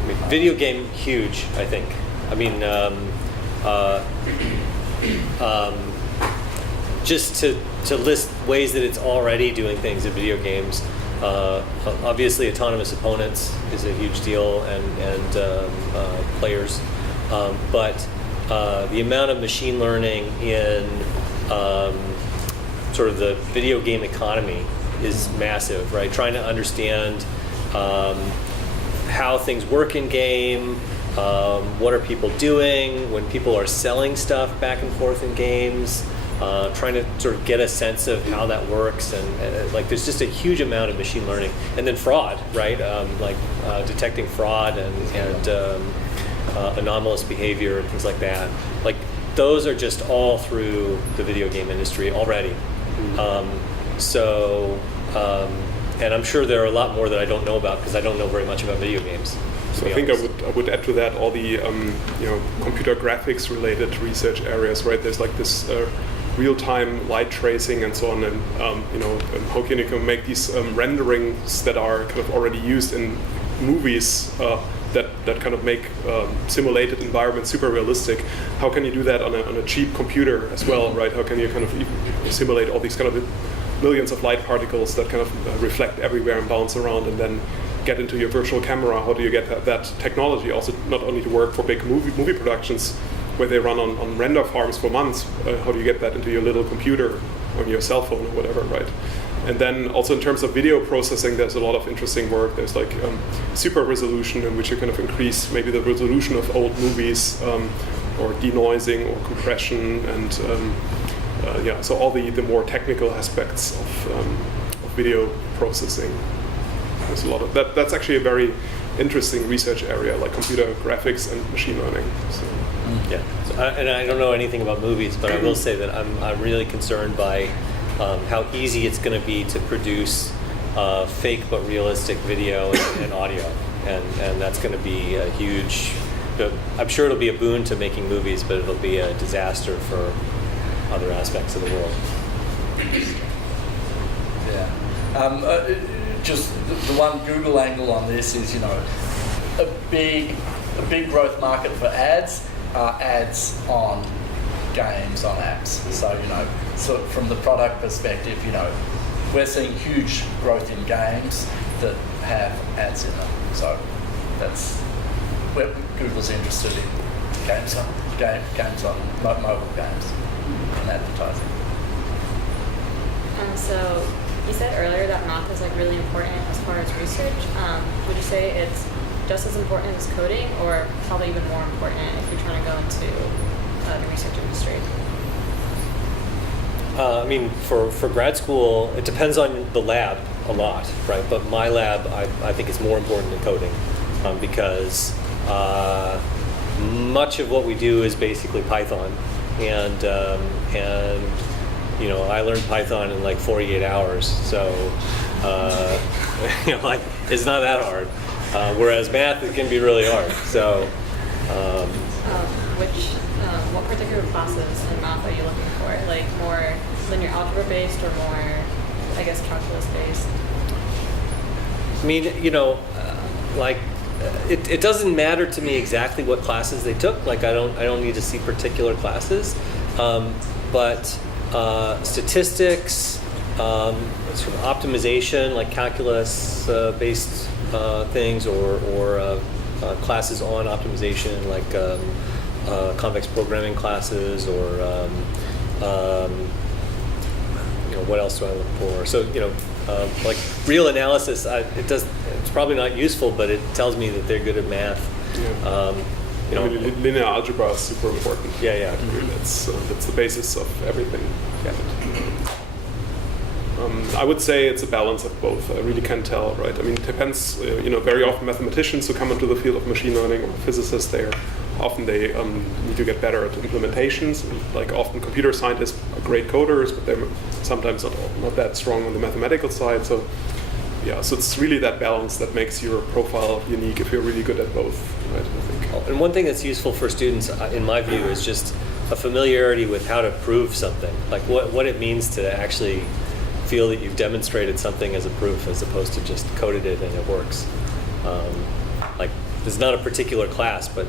I mean, video game, huge, I think. I mean, just to list ways that it's already doing things in video games. Obviously, autonomous opponents is a huge deal, and players. But the amount of machine learning in sort of the video game economy is massive, right? Trying to understand how things work in game, what are people doing when people are selling stuff back and forth in games, trying to sort of get a sense of how that works, and like there's just a huge amount of machine learning, and then fraud, right? Detecting fraud and anomalous behavior and things like that. Like those are just all through the video game industry already. And I'm sure there are a lot more that I don't know about because I don't know very much about video games. So I think I would add to that all the computer graphics related research areas, right? There's like this real-time light tracing and so on, and how can you make these renderings that are kind of already used in movies that kind of make simulated environments super realistic? How can you do that on a cheap computer as well, right? How can you kind of simulate all these kind of millions of light particles that kind of reflect everywhere and bounce around and then get into your virtual camera? How do you get that technology also not only to work for big movie productions where they run on render farms for months? How do you get that into your little computer on your cell phone or whatever, right? And then also in terms of video processing, there's a lot of interesting work. There's like super resolution, in which you kind of increase maybe the resolution of old movies, or denoising or compression, and so all the more technical aspects of video processing. There's a lot of that. That's actually a very interesting research area, like computer graphics and machine learning. So. Yeah, and I don't know anything about movies, but I will say that I'm really concerned by how easy it's going to be to produce fake but realistic video and audio, and that's going to be a huge. I'm sure it'll be a boon to making movies, but it'll be a disaster for other aspects of the world. Yeah. Just the one Google angle on this is, a big growth market for ads are ads on games, on apps. So, so from the product perspective, we're seeing huge growth in games that have ads in them. So that's where Google's interested in games on mobile games and advertising. So you said earlier that math is like really important as far as research. Would you say it's just as important as coding, or probably even more important if you're trying to go into the research industry? I mean, for grad school, it depends on the lab a lot, right? But my lab, I think, is more important than coding because much of what we do is basically Python, and I learned Python in like 48 hours, so it's not that hard. Whereas math, it can be really hard. So, what particular classes in math are you looking for? Like more linear algebra based, or more, I guess, calculus based? I mean, it doesn't matter to me exactly what classes they took. Like I don't need to see particular classes, but statistics, sort of optimization, like calculus-based things, or classes on optimization, like convex programming classes, or what else do I look for? So like real analysis, it's probably not useful, but it tells me that they're good at math. Yeah. Linear algebra is super important. Yeah. That's the basis of everything. Yeah. I would say it's a balance of both. I really can't tell, right? I mean, it depends. Very often mathematicians who come into the field of machine learning, or physicists, they need to get better at implementations. Like often, computer scientists are great coders, but they're sometimes not that strong on the mathematical side. So, so it's really that balance that makes your profile unique if you're really good at both, right? I think. And one thing that's useful for students, in my view, is just a familiarity with how to prove something, like what it means to actually feel that you've demonstrated something as a proof, as opposed to just coded it and it works. Like, there's not a particular class, but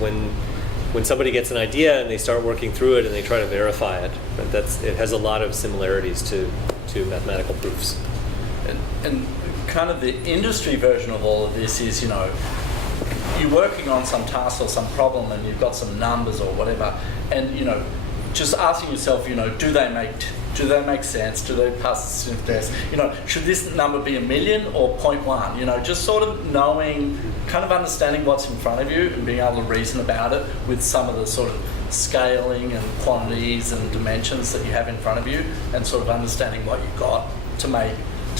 when somebody gets an idea and they start working through it and they try to verify it, it has a lot of similarities to mathematical proofs. And kind of the industry version of all of this is, you're working on some task or some problem and you've got some numbers or whatever, and just asking yourself, do they make sense? Do they pass the sniff test? Should this number be 1,000,000 or 0.1? Just sort of knowing, kind of understanding what's in front of you and being able to reason about it with some of the sort of scaling and quantities and dimensions that you have in front of you, and sort of understanding what you've got to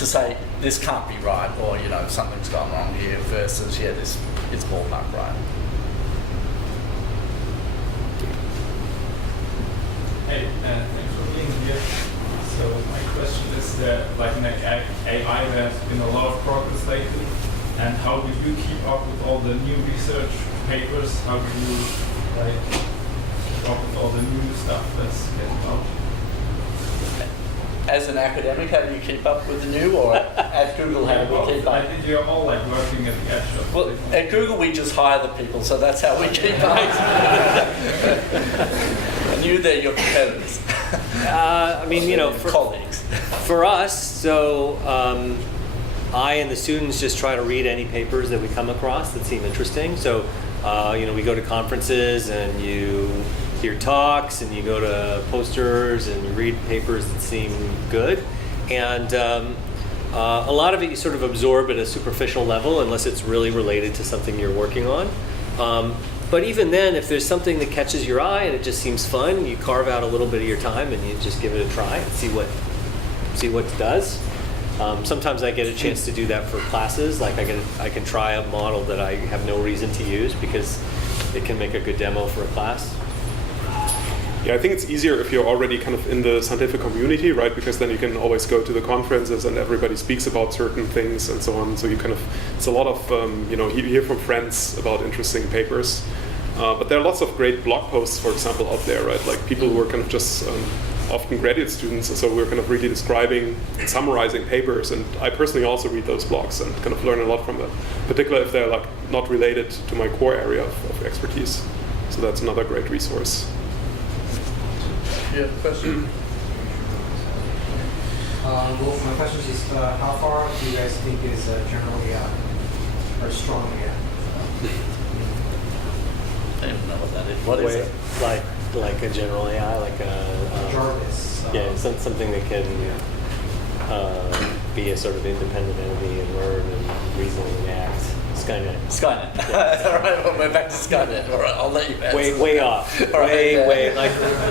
say this can't be right, or something's gone wrong here, versus this is ballpark right. Hey, thanks for being here. So my question is that, like in AI, there's been a lot of progress lately, and how do you keep up with all the new research papers? How do you keep up with all the new stuff that's getting out? As an academic, how do you keep up with the new, or at Google, how do we keep up? I think you're all working at the edge of Well, at Google, we just hire the people, so that's how we keep up. And they're your competitors. For colleagues. For us, so I and the students just try to read any papers that we come across that seem interesting. So, we go to conferences and you hear talks, and you go to posters and you read papers that seem good, and a lot of it you sort of absorb at a superficial level unless it's really related to something you're working on. But even then, if there's something that catches your eye and it just seems fun, you carve out a little bit of your time and you just give it a try and see what it does. Sometimes I get a chance to do that for classes. Like I can try a model that I have no reason to use because it can make a good demo for a class. Yeah, I think it's easier if you're already kind of in the scientific community, right? Because then you can always go to the conferences and everybody speaks about certain things and so on. So it's a lot of, you hear from friends about interesting papers. But there are lots of great blog posts, for example, out there, right? Like people who are kind of just often graduate students, and so we're kind of really describing, summarizing papers. And I personally also read those blogs and kind of learn a lot from them, particularly if they're not related to my core area of expertise. So that's another great resource. You have a question? Well, my question is, how far do you guys think is general AI, or strong AI? I don't even know what that is. What is it? Like a general AI, like a Jarvis. Something that can be a sort of independent entity and learn and reason and act. Skynet. Yeah. All right, well, we're back to Skynet. All right, I'll let you answer. Way off. All right, way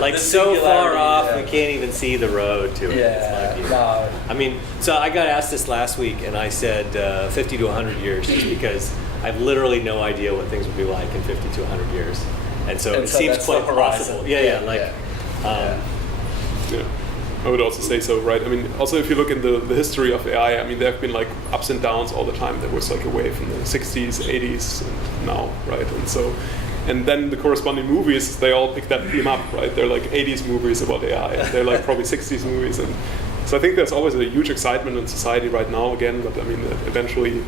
like so far off we can't even see the road to it. Yeah. It's no. I mean, so I got asked this last week, and I said 50 to 100 years, just because I've literally no idea what things will be like in 50 to 100 years, and so it seems quite possible. Yeah. I would also say so, right? I mean, also if you look in the history of AI, I mean, there have been like ups and downs all the time. There was like a wave in the 60s, 80s, and now, right? And then the corresponding movies, they all pick that theme up, right? They're like 80s movies about AI, and they're like probably 60s movies. And so I think there's always a huge excitement in society right now again, but I mean, eventually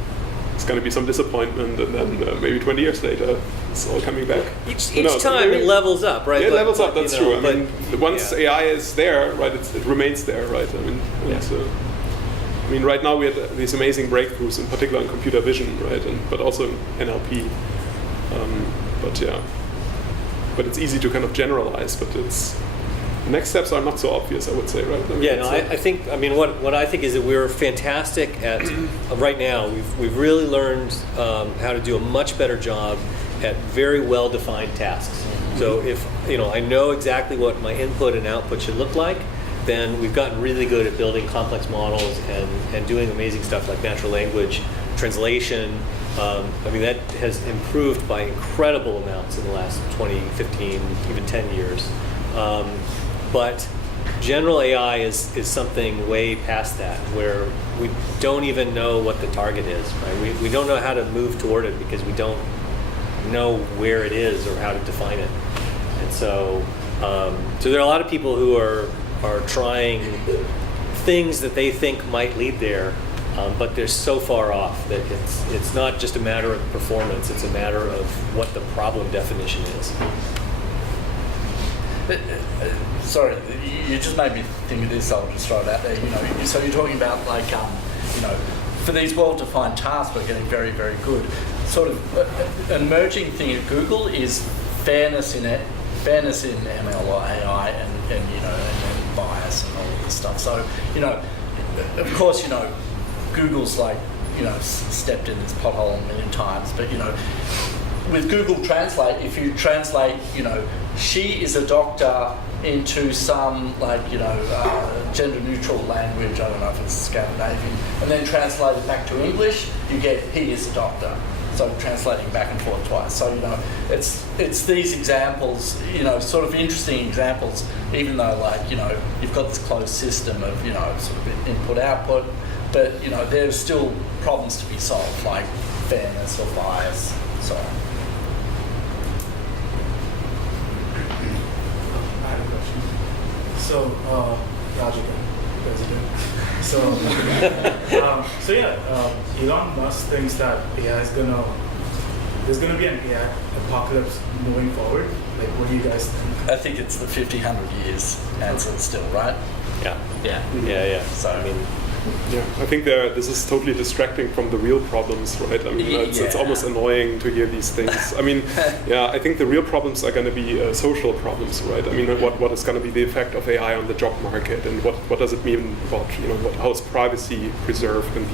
it's going to be some disappointment, and then maybe 20 years later, it's all coming back. Each Who knows? time it levels up, right? Yeah, it But- levels up. but, That's you know, true. I mean, once yeah. AI is there, right, it remains there, right? I mean, and, I mean, right now we had these amazing breakthroughs, in particular in computer vision, right, but also in NLP. But yeah, but it's easy to kind of generalize. But the next steps are not so obvious, I would say, right? I mean, Yeah, no, I think. I mean, what I think is that we're fantastic at right now. We've really learned how to do a much better job at very well defined tasks. So if I know exactly what my input and output should look like, then we've gotten really good at building complex models and doing amazing stuff like natural language translation. I mean, that has improved by incredible amounts in the last 20, 15, even 10 years. But general AI is something way past that, where we don't even know what the target is, right? We don't know how to move toward it because we don't know where it is or how to define it. And so there are a lot of people who are trying things that they think might lead there, but they're so far off that it's not just a matter of performance, it's a matter of what the problem definition is. Sorry, you just made me think of this. I'll just throw it out there. So you're talking about like, for these well-defined tasks, we're getting very, very good. Sort of an emerging thing at Google is fairness in ML or AI, and and bias and all this stuff. So of course, Google's like stepped in this pothole a million times, but with Google Translate, if you translate, she is a doctor into some gender neutral language, I don't know if it's Scandinavian, and then translate it back to English, you get he is a doctor. So translating back and forth twice. So it's these examples, sort of interesting examples, even though you've got this closed system of sort of input output, but there's still problems to be solved, like fairness or bias, so on. I have a question. So, Rajika, President. So Elon Musk thinks that there's gonna be an AI apocalypse moving forward. Like, what do you guys think? I think it's the 50, 100 years answer still, right? Yeah. So I mean, yeah, I think this is totally distracting from the real problems, right? I mean, it's almost annoying to hear these things. I mean, I think the real problems are going to be social problems, right? I mean, what is going to be the effect of AI on the job market, and what does it mean about how is privacy preserved, and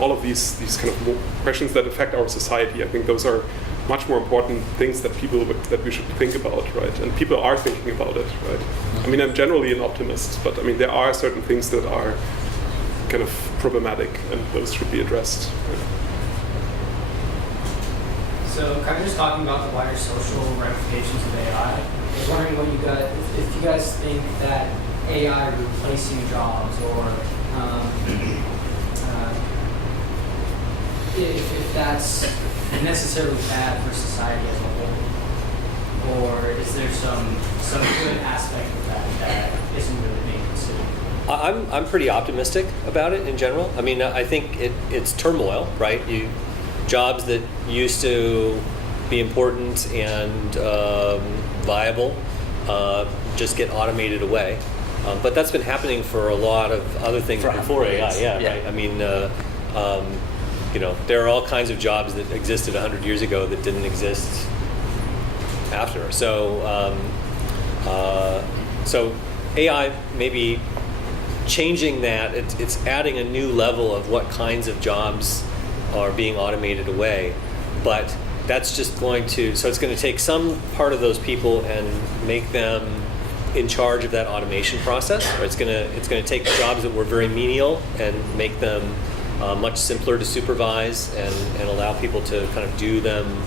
all of these kind of questions that affect our society. I think those are much more important things that we should think about, right? And people are thinking about it, right? I mean, I'm generally an optimist, but I mean, there are certain things that are kind of problematic, and those should be addressed. Right? So, kind of just talking about the wider social ramifications of AI. I was wondering if you guys think that AI replacing jobs, or if that's necessarily bad for society as a whole, or is there some good aspect of that isn't really being considered? I'm pretty optimistic about it in general. I mean, I think it's turmoil, right? Jobs that used to be important and viable just get automated away. But that's been happening for a lot of other things before AI. Right? I mean, there are all kinds of jobs that existed 100 years ago that didn't exist after. So AI maybe changing that. It's adding a new level of what kinds of jobs are being automated away, but that's just it's going to take some part of those people and make them in charge of that automation process. Or it's going to take jobs that were very menial and make them much simpler to supervise and allow people to kind of do them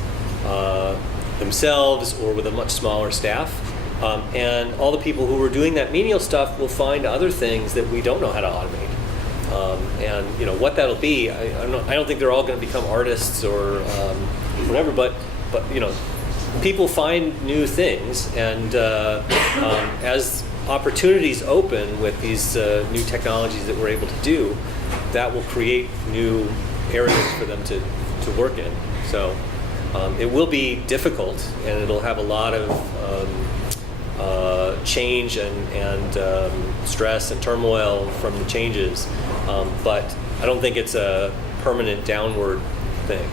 themselves or with a much smaller staff. And all the people who were doing that menial stuff will find other things that we don't know how to automate. And what that'll be, I don't think they're all going to become artists or whatever, but people find new things, and as opportunities open with these new technologies that we're able to do, that will create new areas for them to work in. So it will be difficult, and it'll have a lot of change and stress and turmoil from the changes, but I don't think it's a permanent downward thing.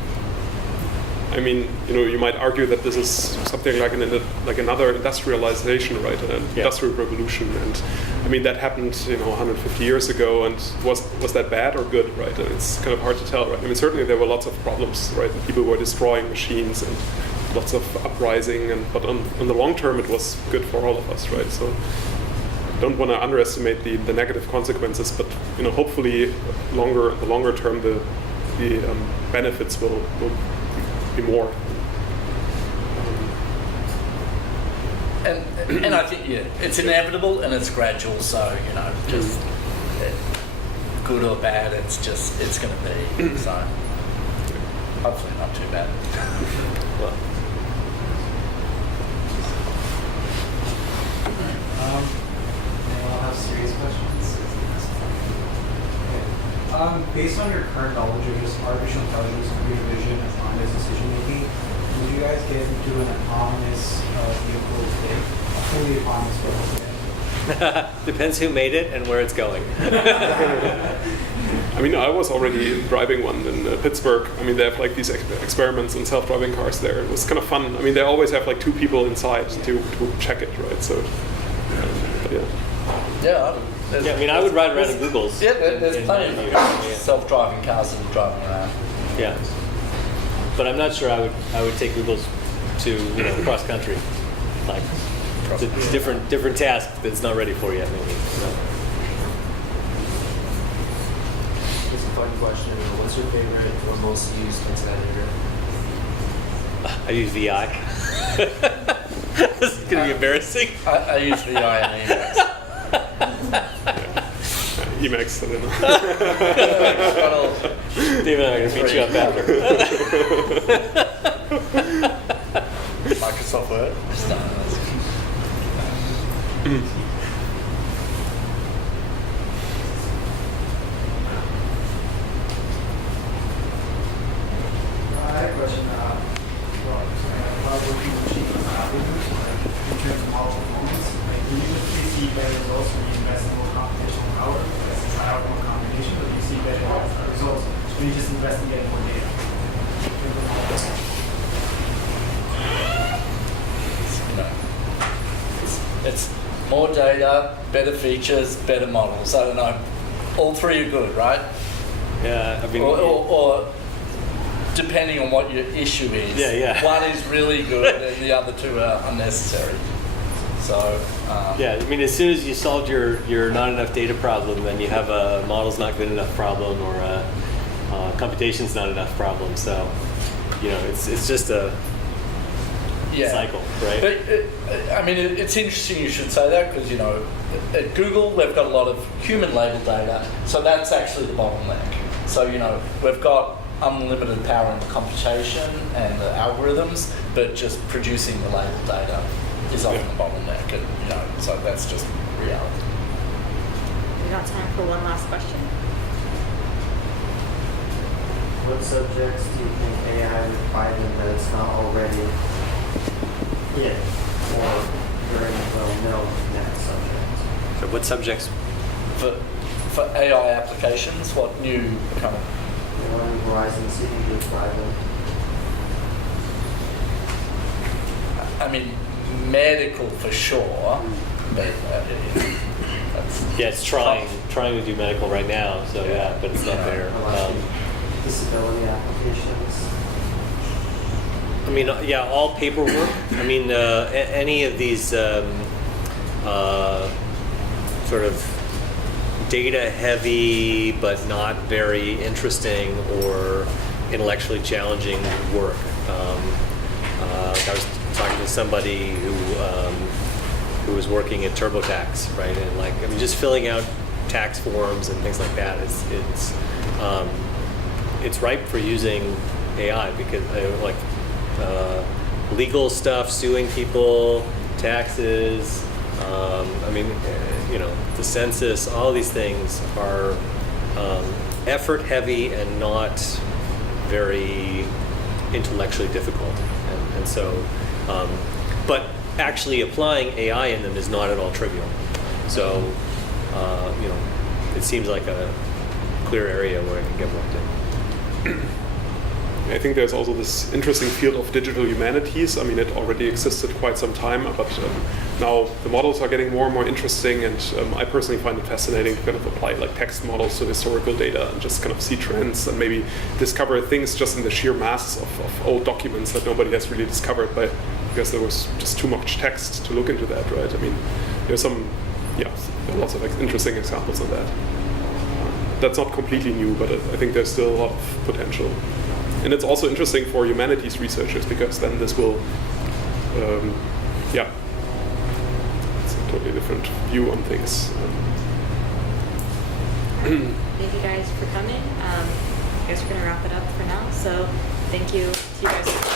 I mean, you might argue that this is something like another industrialization, right? An industrial revolution, and I mean that happened, 150 years ago, and was that bad or good, right? And it's kind of hard to tell, right? I mean, certainly there were lots of problems, right? And people were destroying machines and lots of uprising, but on the long term, it was good for all of us, right? So I don't want to underestimate the negative consequences, but hopefully, the longer term, the benefits will be more. And I think it's inevitable and it's gradual. So just good or bad, it's going to be. So hopefully not too bad. I'll have serious questions. Okay. Based on your current knowledge of just artificial intelligence, computer vision, and autonomous decision making, would you guys get into an autonomous vehicle today? A fully autonomous vehicle today? Depends who made it and where it's going. I mean, I was already driving one in Pittsburgh. I mean, they have like these experiments on self-driving cars there. It was kind of fun. I mean, they always have like 2 people inside to check it, right? So, yeah. Yeah. I mean, I would ride around in Googles. Yeah, there's plenty of self-driving cars that are driving around. Yeah, but I'm not sure I would take Googles to cross country. Like it's a different task that's not ready for yet, maybe. Here's a fun question. What's your favorite or most used text editor? I use VI. This is gonna be embarrassing. I use VI and Emacs. Emacs, I don't know. David and I are going to beat you up after. Microsoft Word. I had a question about working with machine learning algorithms, in terms of model performance. Do you see better results when you invest in more computational power? Try out more computation, but do you see better results when you just invest in getting more data? It's more data, better features, better models. I don't know. All 3 are good, right? Yeah, I mean, or depending on what your issue is. Yeah. One is really good and the other 2 are unnecessary. So yeah, I mean, as soon as you solved your not enough data problem, then you have a model's not good enough problem or a computation's not enough problem. So, it's just a cycle, right? But I mean, it's interesting you should say that because at Google we've got a lot of human label data, so that's actually the bottleneck. So we've got unlimited power in the computation and the algorithms, but just producing the label data is often the bottleneck, and so that's just reality. We got time for one last question. What subjects do you think AI would find in that it's not already in, or very well known in that subject? So what subjects? For AI applications, what new kind of? One Verizon City Group Bible. I mean, medical for sure, but it's trying to do medical right now. So but it's not there. Disability applications. I mean, all paperwork. I mean, any of these sort of data-heavy but not very interesting or intellectually challenging work. I was talking to somebody who was working at TurboTax, right? And just filling out tax forms and things like that. It's ripe for using AI because legal stuff, suing people, taxes. I mean, the census. All these things are effort heavy and not very intellectually difficult. And so, but actually applying AI in them is not at all trivial. So, it seems like a clear area where I can get worked in. I think there's also this interesting field of digital humanities. I mean, it already existed quite some time, but now the models are getting more and more interesting, and I personally find it fascinating to kind of apply like text models to historical data and just kind of see trends and maybe discover things just in the sheer mass of old documents that nobody has really discovered because there was just too much text to look into that, right? I mean, there's there are lots of interesting examples of that. That's not completely new, but I think there's still a lot of potential. And it's also interesting for humanities researchers because then this will, it's a totally different view on things. Thank you guys for coming. I guess we're going to wrap it up for now. So thank you to you guys.